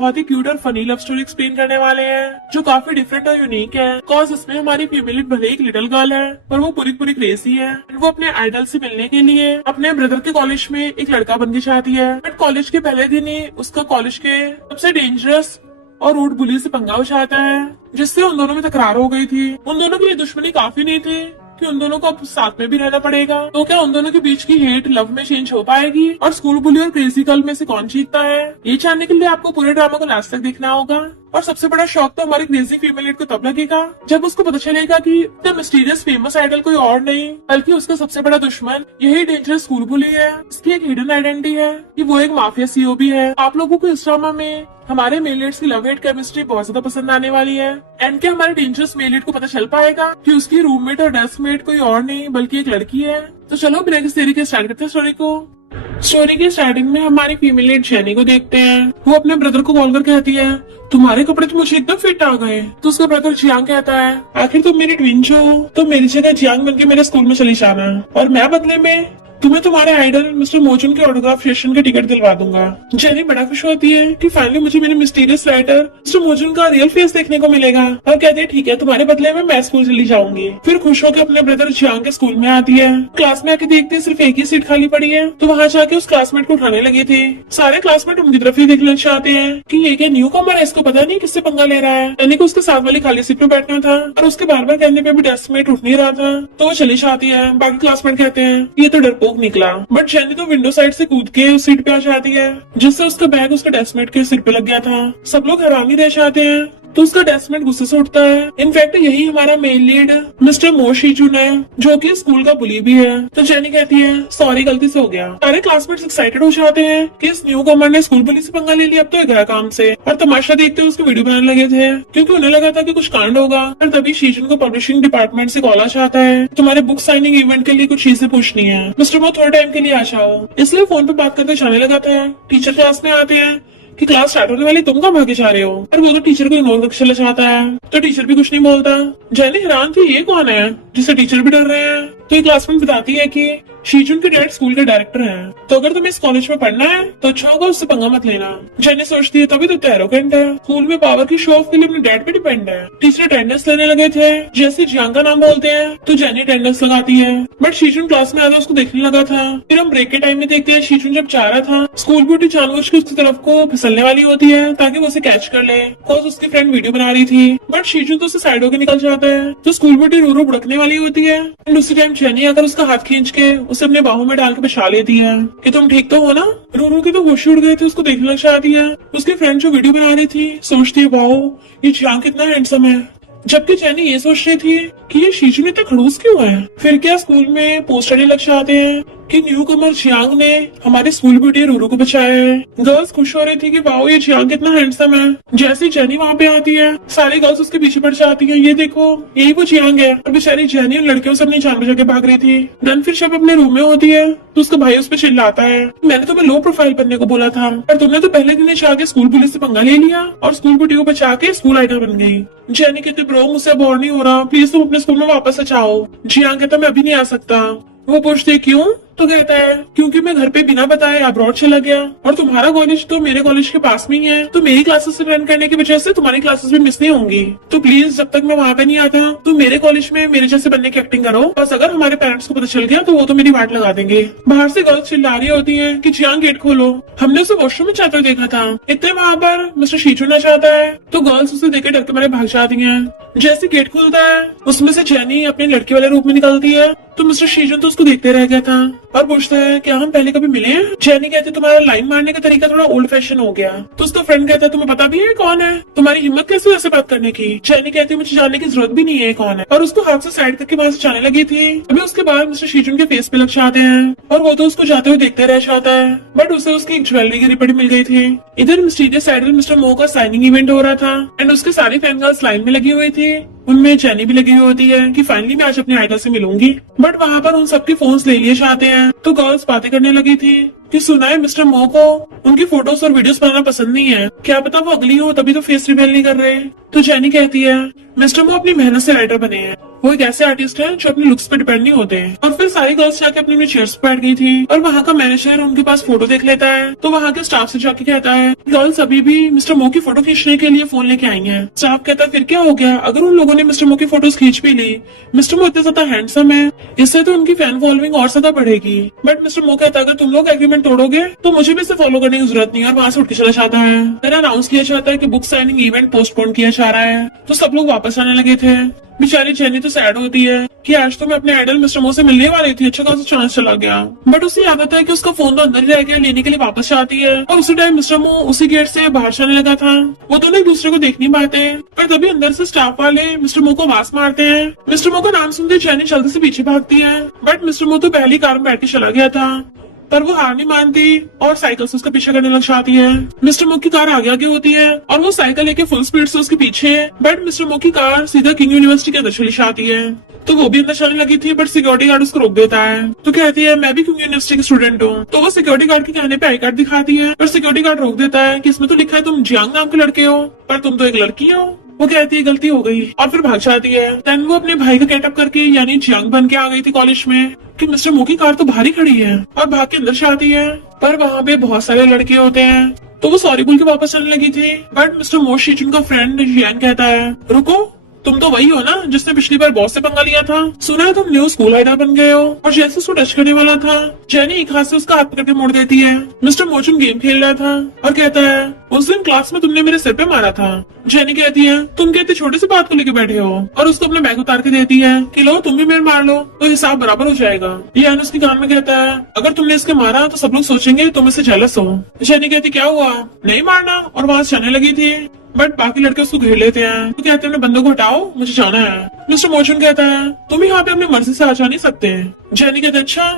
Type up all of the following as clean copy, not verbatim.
बहुत ही क्यूट और funny love story explain करने वाले हैं जो काफी डिफरेंट और यूनिक है। कॉज इसमें हमारी फीमेल भले एक लिटिल गर्ल है पर वो पूरी पूरी क्रेजी है। वो अपने आइडल से मिलने के लिए अपने ब्रदर के कॉलेज में एक लड़का बनना चाहती है। बट कॉलेज के पहले दिन ही उसका कॉलेज के सबसे डेंजरस और रूड बुली से पंगा उठाता है, जिससे उन दोनों में तकरार हो गई थी। उन दोनों की दुश्मनी काफी नहीं थी कि उन दोनों को अब साथ में भी रहना पड़ेगा। तो क्या उन दोनों के बीच की हेट लव में चेंज हो पाएगी और स्कूल बुली और क्रेजी गर्ल में से कौन जीतता है, ये जानने के लिए आपको पूरे ड्रामा को लास्ट तक देखना होगा। और सबसे बड़ा शौक तो हमारी क्रेजी फीमेल लीड को तब लगेगा जब उसको पता चलेगा कि द मिस्टीरियस फेमस आइडल कोई और नहीं बल्कि उसका सबसे बड़ा दुश्मन यही डेंजरस स्कूल बुली है। इसकी एक हिडन आइडेंटिटी है कि वो एक माफिया सीईओ भी है। आप लोगों को इस ड्रामा में हमारे मेल लीड्स की लव हेट केमिस्ट्री बहुत ज्यादा पसंद आने वाली है। एंड क्या हमारे डेंजरस मेल लीड को पता चल पाएगा कि उसकी रूममेट और डेस्कमेट कोई और नहीं बल्कि एक लड़की है। तो चलो बिना किसी देरी के स्टार्ट करते हैं स्टोरी को। स्टोरी के स्टार्टिंग में हमारी फीमेल लीड जेनी को देखते हैं। वो अपने ब्रदर को कॉल कर कहती है, तुम्हारे कपड़े तो मुझे एकदम फिट आ गए। तो उसका ब्रदर जियांग कहता है, आखिर तुम मेरी ट्विन हो तो मेरी जगह जियांग बनके मेरे स्कूल में चली जाना और मैं बदले में तुम्हें तुम्हारे आइडल मिस्टर मोजुन के ऑटोग्राफ सेशन के टिकट दिलवा दूंगा। जेनी बड़ा खुश होती है कि फाइनली मुझे मेरे मिस्टीरियस राइटर मिस्टर मोजुन का रियल फेस देखने को मिलेगा और कहती है ठीक है, तुम्हारे बदले में मैं स्कूल चली जाऊंगी। फिर खुश होकर अपने ब्रदर जियांग के स्कूल में आती है। क्लास में आके देखते हैं सिर्फ एक ही सीट खाली पड़ी है, तो वहाँ जाके उस क्लासमेट को उठाने लगे थे। सारे क्लासमेट उनकी तरफ ही देखना चाहते हैं कि ये क्या न्यू कमर है, इसको पता नहीं किससे पंगा ले रहा है। यानी कि उसके साथ वाली खाली सीट पे बैठना था और उसके बार बार कहने पे भी डेस्कमेट उठ नहीं रहा था, तो वो चली जाती है। बाकी क्लासमेट कहते हैं ये तो डरपोक निकला। बट जेनी तो विंडो साइड से कूद के उस सीट पे आ जाती है जिससे उसका बैग उसके डेस्कमेट के सिर पे लग गया था। सब लोग हैरान ही रह जाते हैं तो उसका डेस्कमेट गुस्से से उठता है। इनफैक्ट यही हमारा मेन लीड मिस्टर मो शीजुन है जो कि स्कूल का बुली भी है। तो जेनी कहती है सॉरी गलती से हो गया। सारे क्लासमेट्स एक्साइटेड हो जाते हैं कि इस न्यू कमर ने स्कूल बुली से पंगा ले लिया, अब तो गया काम से। और तमाशा देखते हुए उसकी वीडियो बनाने लगे थे क्योंकि उन्हें लगा था कि कुछ कांड होगा। और तभी शीजुन को पब्लिशिंग डिपार्टमेंट से कॉल आ जाता है, तुम्हारे बुक साइनिंग इवेंट के लिए कुछ चीजें पूछनी है, मिस्टर मो थोड़े टाइम के लिए आ जाओ। इसलिए फोन पे बात करते जाने लगा था। टीचर क्लास में आते हैं कि क्लास स्टार्ट होने वाली, तुम कहाँ भागे जा रहे हो। और वो तो टीचर को इग्नोर करके चला जाता है तो टीचर भी कुछ नहीं बोलता। जेनी हैरान थी ये कौन है जिससे टीचर भी डर रहे हैं। तो ये क्लासमेट बताती है कि शीजुन के डैड स्कूल के डायरेक्टर हैं, तो अगर तुम्हें इस कॉलेज में पढ़ना है तो अच्छा होगा उससे पंगा मत लेना। जेनी सोचती है तभी तो एरोगेंट है, स्कूल में पावर की शो ऑफ के लिए अपने डैड पे डिपेंड है। टीचर अटेंडेंस लेने लगे थे, जैसे जियांग का नाम बोलते हैं तो जेनी अटेंडेंस लगाती है। बट शीजुन क्लास में आकर उसको देखने लगा था। फिर हम ब्रेक के टाइम में देखते हैं शीजुन जब जा रहा था, स्कूल ब्यूटी जानबूझ के उसकी तरफ को फिसलने वाली होती है ताकि वो उसे कैच कर ले, बिकॉज उसकी फ्रेंड वीडियो बना रही थी। बट शीजुन तो उसे साइड होकर निकल जाता है तो स्कूल ब्यूटी रो रो बुड़कने वाली होती है। एंड उसी टाइम जेनी आकर उसका हाथ खींच के उसे अपने बाहों में डाल के बिछा लेती है कि तुम ठीक तो हो ना। रूरू की तो होश उड़ गए थे, उसको देखने लग जाती है। उसकी फ्रेंड जो वीडियो बना रही थी सोचती है वाओ ये जियांग कितना हैंडसम है, जबकि जेनी ये सोच रही थी कि ये शीजुन इतना खड़ूस क्यों है। फिर क्या स्कूल में पोस्टर लग जाते हैं कि न्यू कमर जियांग ने हमारे स्कूल ब्यूटी रूरू को बचाया है। गर्ल्स खुश हो रही थी कि वाओ ये जियांग कितना हैंडसम है। जैसे जेनी वहाँ पे आती है सारी गर्ल्स उसके पीछे पड़ जाती हैं, ये देखो यही वो जियांग है। और बेचारी जेनी उन लड़कियों से अपनी जान बचा के भाग रही थी। देन फिर जब अपने रूम में होती है तो उसका भाई उस पर चिल्लाता है, मैंने तुम्हें लो प्रोफाइल बनने को बोला था पर तुमने तो पहले दिन जाके स्कूल पुलिस से पंगा ले लिया और स्कूल ब्यूटी को बचा के स्कूल आइडल बन गई। जेनी कहती ब्रो मुझसे अब और नहीं हो रहा, प्लीज तुम अपने स्कूल में वापस आ जाओ। जियांग कहता मैं अभी नहीं आ सकता। वो पूछते क्यों, तो कहता है क्योंकि मैं घर पे बिना बताए अब्रॉड चला गया और तुम्हारा कॉलेज तो मेरे कॉलेज के पास में ही है, तो मेरी क्लासेस अटेंड करने की वजह से तुम्हारी क्लासेस भी मिस नहीं होंगी। तो प्लीज जब तक मैं वहाँ पे नहीं आता तो मेरे कॉलेज में मेरे जैसे बनने की एक्टिंग करो, बस अगर हमारे पेरेंट्स को पता चल गया तो वो तो मेरी वाट लगा देंगे। बाहर से गर्ल्स चिल्ला रही होती है कि जियांग गेट खोलो। हमने उसे वॉशरूम में जाते देखा था। इतने वहाँ पर मिस्टर शीजुन आ जाता है तो गर्ल्स उसे देखे डर के मारे भाग जाती है। जैसे गेट खुलता है उसमें से जेनी अपने लड़की वाले रूप में निकलती है तो मिस्टर शीजुन तो उसको देखते रह गया था और पूछता है क्या हम पहले कभी मिले हैं। जेनी कहते तुम्हारा लाइन मारने का तरीका थोड़ा ओल्ड फैशन हो गया। तो उसका फ्रेंड कहता है तुम्हें पता भी है कौन है, तुम्हारी हिम्मत कैसे ऐसे बात करने की। जेनी कहती है मुझे जानने की जरूरत भी नहीं है कौन है, और उसको हाथ से साइड करके वहां से जाने लगी थी। अभी उसके बाद मिस्टर शीजुन के फेस पे लग जाते हैं और वो तो उसको जाते हुए देखते रह जाता है। बट उसे उसकी एक ज्वेलरी की रिपोर्ट मिल गई थी। इधर मिस्टीरियस आइडल मिस्टर मो का साइनिंग इवेंट हो रहा था एंड उसके सारी फैन गर्ल्स लाइन में लगी हुई थी। उनमें जेनी भी लगी हुई होती है कि फाइनली मैं आज अपने आइडल से मिलूंगी। बट वहाँ पर उन सबके फोन्स ले लिए जाते हैं तो गर्ल्स बातें करने लगी थी। कि सुना है मिस्टर मो को उनकी फोटोज और वीडियोस बनाना पसंद नहीं है, क्या पता वो अगली हो तभी तो फेस रिवील नहीं कर रहे। तो जेनी कहती है मिस्टर मो अपनी मेहनत से राइटर बने हैं, वो एक ऐसे आर्टिस्ट हैं जो अपने लुक्स पे डिपेंड नहीं होते। और फिर सारी गर्ल्स जाके अपनी अपनी चेयर्स पे बैठ गई थी और वहाँ का मैनेजर उनके पास फोटो देख लेता है, तो वहाँ के स्टाफ से जाके कहता है गर्ल्स अभी भी मिस्टर मो की फोटो खींचने के लिए फोन लेके आई हैं। स्टाफ कहता है फिर क्या हो गया, अगर उन लोगों ने मिस्टर मो की फोटोज खींच भी ली, मिस्टर मो इतने ज्यादा हैंडसम है, इससे तो उनकी फैन फॉलोइंग और ज्यादा बढ़ेगी। बट मिस्टर मो कहता है अगर तुम लोग एग्रीमेंट तोड़ोगे तो मुझे भी इसे फॉलो करने की जरूरत नहीं है, और वहाँ से उठ के चला जाता है। फिर अनाउंस किया जाता है कि बुक साइनिंग इवेंट पोस्टपोन किया जा रहा है, तो सब लोग वापस आने लगे थे। बेचारी जेनी तो सैड होती है कि आज तो मैं अपने आइडल मिस्टर मो से मिलने वाली थी, अच्छा खासा चांस चला गया। बट उसे याद आता है कि उसका फोन तो अंदर ही रह गया, लेने के लिए वापस जाती है और उसी टाइम मिस्टर मो उसी गेट से बाहर जाने लगा था। वो दोनों एक दूसरे को देख नहीं पाते, पर तभी अंदर से स्टाफ वाले मिस्टर मो को आवाज मारते हैं। मिस्टर मो का नाम सुनते जेनी जल्दी से पीछे भागती है, बट मिस्टर मो तो पहली कार में बैठ के चला गया था। पर वो हार नहीं मानती और साइकिल से उसका पीछा करने लग जाती है। मिस्टर मो की कार आगे आगे होती है और वो साइकिल लेके फुल स्पीड से उसके पीछे है, बट मिस्टर मो की कार सीधा किंग यूनिवर्सिटी के अंदर चली जाती है। तो वो भी अंदर चलने लगी थी, बट सिक्योरिटी गार्ड उसको रोक देता है। तो कहती है मैं भी किंग यूनिवर्सिटी की स्टूडेंट हूँ। तो वो सिक्योरिटी गार्ड के कहने पे आई कार्ड दिखाती है, पर सिक्योरिटी गार्ड रोक देता है कि इसमें तो लिखा है तुम जियांग नाम के लड़के हो, पर तुम तो एक लड़की हो। वो कहती है गलती हो गई और फिर भाग जाती है। देन वो अपने भाई का गेटअप करके यानी जियांग बन के आ गई थी कॉलेज में कि मिस्टर मो की कार तो बाहर ही खड़ी है, और भाग के अंदर जाती है। पर वहाँ पे बहुत सारे लड़के होते हैं, तो वो सॉरी बोल के वापस चलने लगी थी। बट मिस्टर मो शीजुन का फ्रेंड जियांग कहता है रुको, तुम तो वही हो ना जिसने पिछली बार बॉस से पंगा लिया था, सुना है तुम न्यू स्कूल आइडल बन गए हो। और जैसे उसको टच करने वाला था, जेनी एक हाथ से उसका हाथ पकड़ के मोड़ देती है। मिस्टर मोचुन गेम खेल रहा था और कहता है उस दिन क्लास में तुमने मेरे सिर पे मारा था। जेनी कहती है तुम कहते छोटे से बात को लेके बैठे हो, और उसको अपने बैग उतार के देती है कि लो तुम भी मेरे मार लो तो हिसाब बराबर हो जाएगा। यान उसके कान में कहता है अगर तुमने इसके मारा तो सब लोग सोचेंगे तुम इससे जेलस हो। जेनी कहती क्या हुआ, नहीं मारना, और वहां से जाने लगी थी। बट बाकी लड़के उसको घेर लेते हैं, तो कहते हैं अपने बंदों को हटाओ, मुझे जाना है। मिस्टर मोचन कहता है तुम यहाँ पे अपनी मर्जी से आ जा नहीं सकते। जेनी कहते अच्छा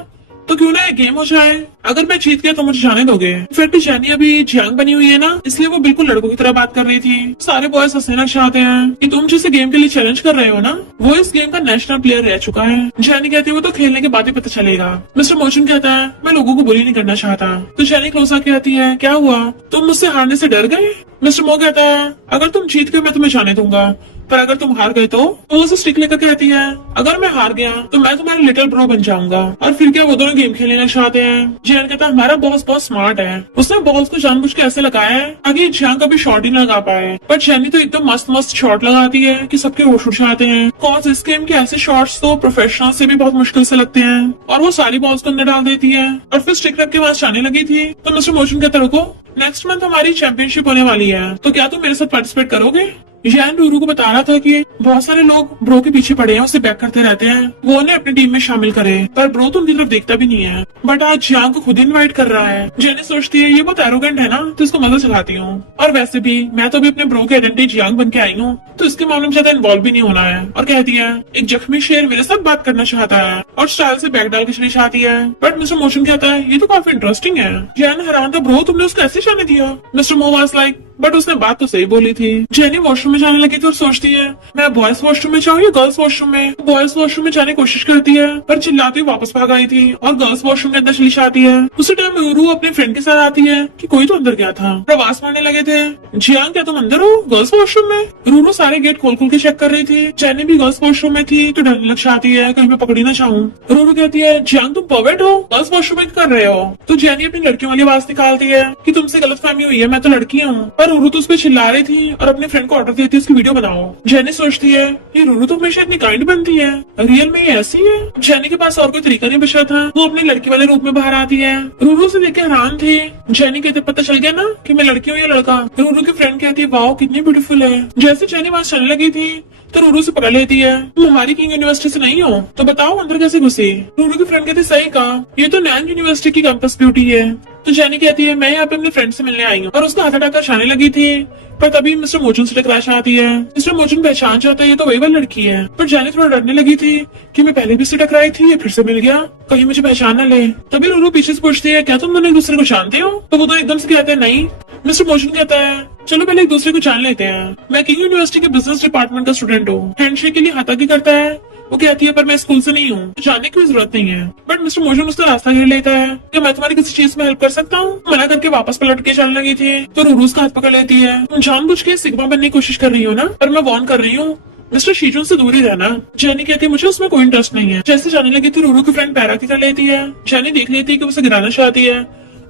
तो क्यों ना एक गेम हो जाए, अगर मैं जीत गया तो मुझे जाने दोगे। इनफैक्ट जेनी अभी जियांग बनी हुई है ना, इसलिए वो बिल्कुल लड़कों की तरह बात कर रही थी। सारे बॉयज हंसने लग जाते हैं कि तुम जिसे गेम के लिए चैलेंज कर रहे हो ना, वो इस गेम का नेशनल प्लेयर रह चुका है। जेनी कहती है वो तो खेलने के बाद ही पता चलेगा। मिस्टर मोचन कहता है मैं लोगों को बुली नहीं करना चाहता। तो जेनी क्लोज आके कहती है क्या हुआ, तुम मुझसे हारने से डर गए। मिस्टर मो कहता है अगर तुम जीत गए मैं तुम्हें जाने दूंगा, पर अगर तुम हार गए तो वो उसे स्टिक लेकर कहती है अगर मैं हार गया तो मैं तुम्हारा लिटिल ब्रो बन जाऊंगा। और फिर क्या वो दोनों गेम खेलने लग जाते हैं। जियान कहता है हमारा बॉस बहुत स्मार्ट है, उसने बॉल्स को जानबूझ के ऐसे लगाया है ताकि जियान कभी शॉट ही न लगा पाए। पर जेनी तो एकदम मस्त मस्त शॉट लगाती है कि सबके होश उड़ जाते हैं। कॉज इस गेम के ऐसे शॉट्स तो प्रोफेशनल से भी बहुत मुश्किल से लगते हैं, और वो सारी बॉल्स को अंदर डाल देती है और फिर स्टिक रख के वहां जाने लगी थी। तो मिस्टर मोचन कहता रुको, नेक्स्ट मंथ हमारी चैंपियनशिप होने वाली है, तो क्या तुम मेरे साथ पार्टिसिपेट करोगे। जैन रूरू को बता रहा था कि बहुत सारे लोग ब्रो के पीछे पड़े हैं, उसे बैक करते रहते हैं, वो उन्हें अपनी टीम में शामिल करे, पर ब्रो तो उनकी तरफ देखता भी नहीं है। बट आज जियांग को खुद इनवाइट कर रहा है। जेनी सोचती है ये बहुत एरोगेंट है ना, तो इसको मजा चलाती हूँ। और वैसे भी मैं तो भी अपने ब्रो के आइडेंटिटी जियांग बन के आई हूँ, तो इसके मामले में ज्यादा इन्वॉल्व भी नहीं होना है। और कहती है एक जख्मी शेर मेरे साथ बात करना चाहता है, और स्टाइल से बैग डाल के चली जाती है। बट मिस्टर मोशन कहता है ये तो काफी इंटरेस्टिंग है। जैन हैरान था ब्रो तुमने उसको ऐसे जाने दिया। मिस्टर मो वाज लाइक बट उसने बात तो सही बोली थी। जेनी वॉशरूम में जाने लगी थी और सोचती है मैं बॉयज वॉशरूम में जाऊँ या गर्ल्स वॉशरूम में। बॉयज वॉशरूम में जाने की कोशिश करती है, पर चिल्लाती हुई वापस भाग आई थी और गर्ल्स वॉशरूम के अंदर चली जाती है। उसी टाइम रू अपने फ्रेंड के साथ आती है कि कोई तो अंदर गया था। प्रवास मारने लगे थे। जियांग क्या तुम अंदर हो गर्ल्स वॉशरूम में। रूरू सारे गेट खोल खोल के चेक कर रही थी। जेनी भी गर्ल्स वॉशरूम में थी तो डरने लग जाती है कहीं मैं पकड़ी ना चाहूँ। रूरू कहती है जियांग तुम परवर्ट हो, गर्ल्स वॉशरूम में कर रहे हो। तो जेनी अपनी लड़कियों वाली आवाज निकालती है कि तुमसे गलतफहमी हुई है, मैं तो लड़की हूँ। पर रूरू तो उस पर चिल्ला रही थी और अपने फ्रेंड को ऑर्डर देती है उसकी वीडियो बनाओ। जेनी सोचती है ये रूरू तो हमेशा इतनी काइंड बनती है, रियल में ये ऐसी है। जेनी के पास और कोई तरीका नहीं बचा था, वो अपनी लड़की वाले रूप में बाहर आती है। रूरू से देख के हैरान थी। जेनी कहते पता चल गया ना कि मैं लड़की हूँ या लड़का। रूरू की फ्रेंड कहती है वाओ कितनी ब्यूटीफुल है। जैसे जेनी वहां चलने लगी थी तो रूरू से पकड़ लेती है तुम हमारी किंग यूनिवर्सिटी से नहीं हो, तो बताओ अंदर कैसे घुसी। रूरू की फ्रेंड कहती सही कहा, ये तो नैन यूनिवर्सिटी की कैंपस ब्यूटी है। तो जेनी कहती है मैं यहाँ पे अपने फ्रेंड से मिलने आई हूँ, और उसका हाथ हटाकर जाने लगी थी। पर तभी मिस्टर मोचन से टकरा आती है। मिस्टर मोचन पहचान जाता है ये तो वही वाली लड़की है। पर जेनी थोड़ा डरने लगी थी कि मैं पहले भी इससे टकराई थी, ये फिर से मिल गया, कहीं मुझे पहचान न ले। तभी रूरू पीछे से पूछती है क्या तुम दोनों एक दूसरे को जानते हो। तो वो तो एकदम से कहते हैं नहीं। मिस्टर मोचन कहता है चलो पहले एक दूसरे को जान लेते हैं। मैं किंग यूनिवर्सिटी के बिजनेस डिपार्टमेंट का स्टूडेंट हूँ। हैंडशेक के लिए हाथ आगे करता है वो कहती है पर मैं स्कूल से नहीं हूँ, तो जाने की जरूरत नहीं है। बट मिस्टर मोजन उसका रास्ता घेर लेता है कि मैं तुम्हारी किसी चीज में हेल्प कर सकता हूँ। मना करके वापस पलट के चलने लगी थी तो रूरू उसका हाथ पकड़ लेती है। तुम जानबूझ के सिग्मा बनने की कोशिश कर रही हो ना, पर मैं वार्न कर रही हूँ मिस्टर शीजून से दूर ही रहना। जेनी कहती है मुझे उसमें कोई इंटरेस्ट नहीं है। जैसे जाने लगी तो रूरू की फ्रेंड पैरा की कर लेती है। जेनी देख लेती है कि उसे गिराना चाहती है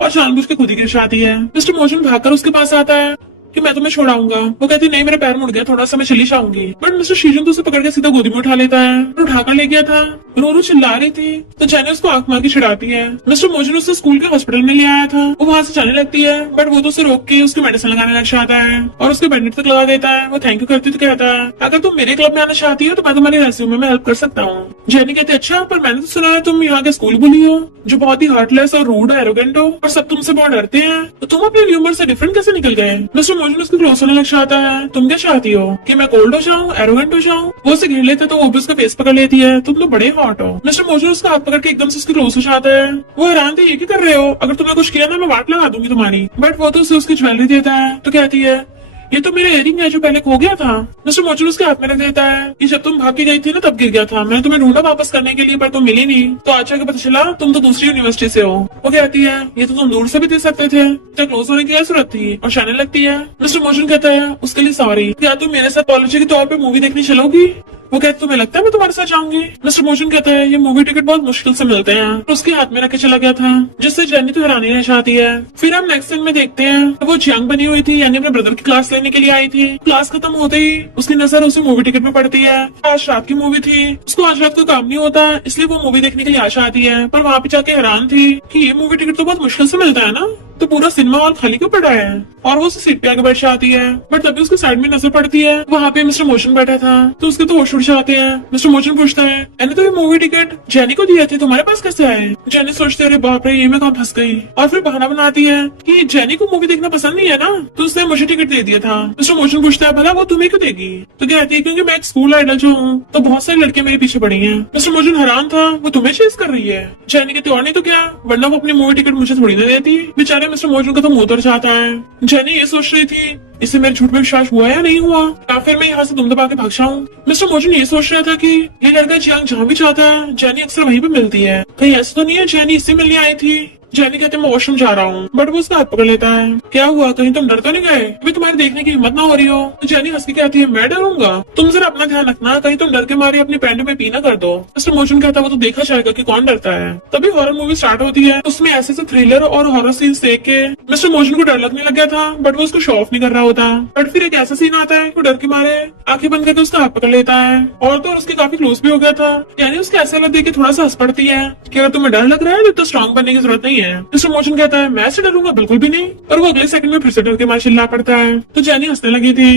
और जानबूझ के खुद ही गिर जाती है। मिस्टर मोजन भागकर उसके पास आता है कि मैं तुम्हें छोड़ाऊंगा। वो कहती नहीं मेरा पैर मुड़ गया, थोड़ा सा मैं चली जाऊंगी। बट मिस्टर शीजन तो उसे पकड़ के सीधा गोदी में उठा लेता है। तो उठाकर ले गया था। रोरू चिल्ला रही थी तो जेनी उसको आंख मार के छिड़ाती है। मिस्टर मोजन उसे स्कूल के हॉस्पिटल में ले आया था। वो वहां से जाने लगती है बट वो तो उसे रोक के उसकी मेडिसिन लगाने लग जाता है और उसके बैंडेज तक लगा देता है। वो थैंक यू करती तो कहता है अगर तुम मेरे क्लब में आना चाहती हो तो मैं तुम्हारे रेज्यूमे में हेल्प कर सकता हूँ। जेनी कहती अच्छा पर मैंने तो सुना है तुम यहाँ के स्कूल बुली हो जो बहुत ही हार्टलेस और रूड एरोगेंट हो और सब तुमसे बहुत डरते हैं, तो तुम अपने न्यूमर से डिफरेंट कैसे निकल गए। मिस्टर मोजन उसको क्लोज होने लग जाता है। तुम क्या चाहती हो कि मैं कोल्ड हो जाऊँ, एरोगेंट हो जाऊँ। वो उसे घेर लेता है तो वो भी उसका फेस पकड़ लेती है। तुम तो बड़े हॉट हो। मिस्टर मोजन उसका हाथ पकड़ के एकदम से उसके क्लोज हो जाता है। वो हैरान थे ये क्या कर रहे हो, अगर तुमने कुछ किया ना मैं वाट लगा दूंगी तुम्हारी। बट वो तो उसे उसकी ज्वेलरी देता है तो कहती है ये तो मेरा इयरिंग है जो पहले खो गया था। मिस्टर मोजन उसके हाथ में रख देता है कि जब तुम भाग के गई थी ना तब गिर गया था, मैंने तुम्हें ढूंढा वापस करने के लिए पर तुम मिली नहीं, तो आज जाके पता चला तुम तो दूसरी यूनिवर्सिटी से हो। वो कहती है ये तो तुम दूर से भी दे सकते थे, तो क्लोज होने की क्या जरूरत थी, और शाने लगती है। मिस्टर मोजन कहता है उसके लिए सॉरी, क्या तुम मेरे साथ पॉलिसी के तौर पे मूवी देखने चलोगी। वो कहते तुम्हें लगता है मैं तुम्हारे साथ जाऊंगी। मिस्टर मोजन कहता है ये मूवी टिकट बहुत मुश्किल से मिलते हैं, तो उसके हाथ में रख के चला गया था जिससे जेनी तो हैरानी रह जाती है। फिर हम नेक्स्ट सीन में देखते हैं वो जियांग बनी हुई थी यानी अपने ब्रदर की क्लास लेने के लिए आई थी। क्लास खत्म होते ही उसकी नजर उसे मूवी टिकट में पड़ती है। आज रात की मूवी थी, उसको आज रात को काम नहीं होता इसलिए वो मूवी देखने के लिए आशा आती है, पर वहाँ पे जाके हैरान थी कि ये मूवी टिकट तो बहुत मुश्किल से मिलता है ना, तो पूरा सिनेमा हॉल खाली क्यों पड़ा है। और वो उसे सीट पे आगे बैठ जाती है बट तभी उसके साइड में नजर पड़ती है वहाँ पे मिस्टर मोजन बैठा था, तो उसके तो होश उड़ जाते हैं। मिस्टर मोजन पूछता है मैंने तो ये मूवी टिकट जेनी को दिए थे, तुम्हारे पास कैसे आए। जेनी सोचते अरे बाप रे ये मैं कहाँ फंस गई, और फिर बहाना बनाती है कि जेनी को मूवी देखना पसंद नहीं है ना, तो उसने मुझे टिकट दे दिया था। मिस्टर मोजन पूछता है भला वो तुम्हें क्यों देगी, तो कहती है क्योंकि मैं एक स्कूल आइडल जो हूँ तो बहुत सारी लड़कियां मेरे पीछे पड़ी हैं। मिस्टर मोजन हैरान था वो तुम्हें चेज कर रही है। जेनी कहती और नहीं तो क्या, वरना वो अपनी मूवी टिकट मुझे थोड़ी ना देती। बेचारे मिस्टर मोजन का तो मुंह उतर जाता है। जेनी ये सोच रही थी इससे मेरे झूठ में विश्वास हुआ या नहीं हुआ, या फिर मैं यहाँ से दुम दबा के भाग जाऊं। मिस्टर मोजन ये सोच रहा था कि ये लड़का जियांग जहाँ भी जाता है जेनी अक्सर वहीं पे मिलती है, कहीं ऐसा तो नहीं है जेनी इससे मिलने आई थी। जेनी कहते मैं वॉशरूम जा रहा हूँ, बट वो उसका हाथ पकड़ लेता है। क्या हुआ, कहीं तुम डर तो नहीं गए, अभी तुम्हारे देखने की हिम्मत ना हो रही हो। तो जेनी हंस के कहती है मैं डरूंगा, तुम जरा अपना ध्यान रखना, कहीं तुम डर के मारे अपनी पैंट में पी ना कर दो। मिस्टर मोजन कहता है वो तो देखा जाएगा कि कौन डरता है। तभी हॉरर मूवी स्टार्ट होती है, उसमें ऐसे थ्रिलर और हॉरर सीन्स देख के मिस्टर मोजन को डर लगने लग गया था, बट वो उसको शो ऑफ नहीं कर रहा होता। बट फिर एक ऐसा सीन आता है वो डर के मारे आंखें बंद करके उसका हाथ पकड़ लेता है, और तो उसके काफी क्लोज भी हो गया था। यानी उसके ऐसे हालत देख के थोड़ा सा हंस पड़ती है कि अगर तुम्हें डर लग रहा है तो स्ट्रॉन्ग बनने की जरूरत नहीं है। मिस्टर मोजन कहता है मैं से डरूंगा बिल्कुल भी नहीं, और वो अगले सेकंड में फिर से डर के मार चिल्ला पड़ता है। तो जेनी हंसने लगी थी।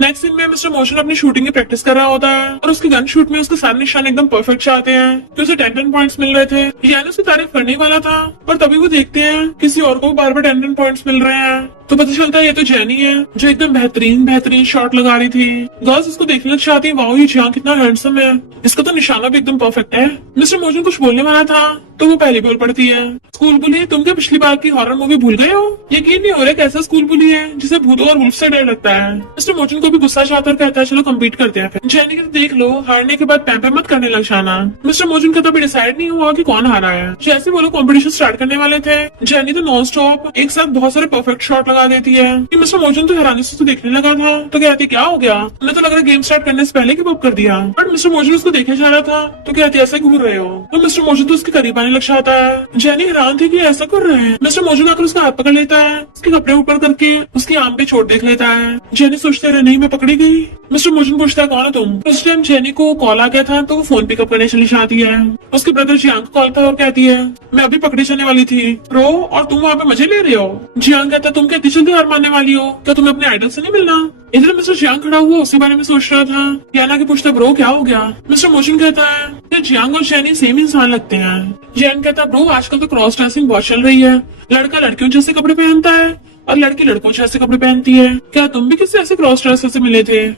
नेक्स्ट सीन में मिस्टर मोजन अपनी शूटिंग की प्रैक्टिस कर रहा होता है और उसके गन शूट में उसके सारे निशान एकदम परफेक्ट चाहते हैं कि उसे 10 पॉइंट्स मिल रहे थे। यानी उसकी तारीफ करने वाला था, पर तभी वो देखते हैं किसी और को बार बार 10 पॉइंट्स मिल रहे हैं, तो पता चलता है ये तो जेनी है जो एकदम बेहतरीन शॉट लगा रही थी। गर्ल्स इसको देखने लग जाती है, वाओ ये जियांग कितना हैंडसम है, इसका तो निशाना भी एकदम परफेक्ट है। मिस्टर मोजन कुछ बोलने वाला था तो वो पहली बोल पड़ती है स्कूल बुली, तुम क्या पिछली बार की हॉरर मूवी भूल गए हो। यकीन नहीं हो रहा कैसा स्कूल बुली है जिसे भूतों और वुल्फ से डर लगता है। मिस्टर मोजन को भी गुस्सा चाहता और कहता है चलो कम्पीट करते हैं। फिर जेनी कहते देख लो हारने के बाद पैम्पे मत करने लग जाना। मिस्टर मोजन का तभी डिसाइड नहीं हुआ कि कौन हारा है। जैसे वो लोग कॉम्पिटिशन स्टार्ट करने वाले थे जेनी तो नॉन स्टॉप एक साथ बहुत सारे परफेक्ट शॉट लगा देती है। मिस्टर मोजन तो हैरानी से देखने लगा था, तो कहती क्या हो गया, मुझे तो लग रहा गेम स्टार्ट करने से पहले गिव अप कर दिया। बट मिस्टर मोजन उसको देखे जा रहा था, तो कहती ऐसे घूर रहे हो, तो मिस्टर मोजन तो उसके करीब आने लग जाता है। जेनी हैरान थी कि ऐसा कर रहे हैं। मिस्टर मोजन आकर उसका हाथ पकड़ लेता है, उसके कपड़े ऊपर करके उसकी आम पे चोट देख लेता है। जेनी सोचते रहे नहीं मैं पकड़ी गई। मिस्टर मोजन पूछता है कौन है तुम। उस टाइम जेनी को कॉल आ गया था तो वो फोन पिकअप करने चली जाती है। उसके ब्रदर जियांग को कॉल था और कहती है मैं अभी पकड़ी जाने वाली थी ब्रो, और तुम वहाँ पे मजे ले रहे हो। जियांग कहता तुम क्या इतनी जल्दी हार मानने वाली हो, क्या तुम्हें अपने आइडल से नहीं मिलना। इधर मिस्टर जियांग खड़ा हुआ उसके बारे में सोच रहा था। याना के पूछता ब्रो क्या हो गया। मिस्टर मोजन कहता है कि जियांग और जेनी सेम इंसान लगते हैं। जियांग कहता ब्रो आजकल तो क्रॉस ड्रेसिंग बहुत चल रही है, लड़का लड़कियों जैसे कपड़े पहनता है और लड़की लड़कों जैसे कपड़े पहनती है, क्या तुम भी किसी ऐसे क्रॉस ड्रेसर से मिले थे।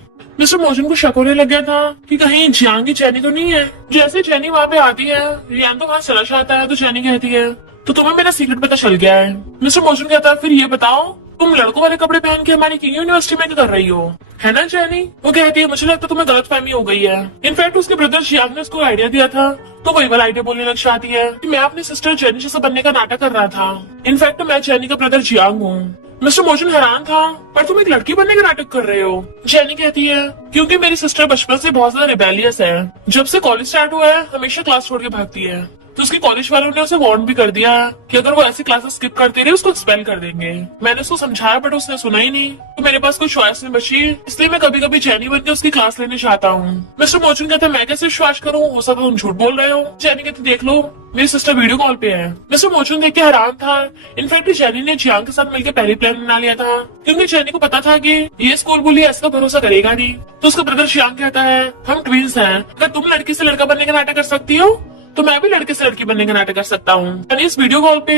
मिस्टर मोजन को शक होने लग गया था कि कहीं जियांग की जेनी तो नहीं है। जैसे जेनी वहाँ पे आती है रियान तो वहाँ चला जाता है, तो जेनी कहती है तो तुम्हें मेरा सीक्रेट पता चल गया है। मिस्टर मोजन कहता है फिर ये बताओ तुम लड़कों वाले कपड़े पहन के हमारी किंग यूनिवर्सिटी में क्या कर रही हो, है ना जैनी? वो कहती है मुझे लगता है तुम्हें गलतफहमी हो गई है। इनफैक्ट उसके ब्रदर जियांग ने उसको आइडिया दिया था, तो वही वाला आइडिया बोलने लग जाती है कि मैं अपनी सिस्टर जेनी जैसा बनने का नाटक कर रहा था। इनफैक्ट मैं जेनी का ब्रदर जियांग हूँ। मिस्टर मोजन हैरान था, पर तुम एक लड़की बनने का नाटक कर रहे हो। जेनी कहती है क्योंकि मेरी सिस्टर बचपन से बहुत ज्यादा रिबेलियस है। जब से कॉलेज स्टार्ट हुआ है हमेशा क्लास छोड़ के भागती है, तो उसके कॉलेज वालों ने उसे वार्न भी कर दिया कि अगर वो ऐसी क्लासेस स्किप करती रही उसको एक्सपेल कर देंगे। मैंने उसको समझाया बट उसने सुना ही नहीं, तो मेरे पास कोई चॉइस नहीं बची, इसलिए मैं कभी कभी जेनी बन के उसकी क्लास लेने चाहता हूँ। मिस्टर मोचन कहते हैं मैं कैसे विश्वास करूँ, हो सकता तुम झूठ बोल रहे हो। जेनी कहती देख लो मेरी सिस्टर वीडियो कॉल पे है। मिस्टर मोचन देख के हैरान था। इनफैक्ट जेनी ने जियांग के साथ मिलकर पहले प्लान बना लिया था, क्योंकि जेनी को पता था कि ये स्कूल बुली ऐसा भरोसा करेगा नहीं। तो उसका ब्रदर जियांग कहता है हम ट्विंस हैं, अगर तुम लड़की से लड़का बनने का नाटक कर सकती हो तो मैं भी लड़के से लड़की बनने का नाटक कर सकता हूँ। यानी इस वीडियो कॉल पे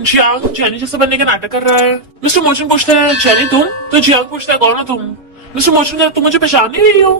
जियांग जेनी जैसे बनने का नाटक कर रहा है। मिस्टर मोचन पूछता है जेनी तुम? तो जियांग पूछता है कौन हो तुम? मिस्टर मोचन कहता है तुम मुझे पहचान नहीं रही हो?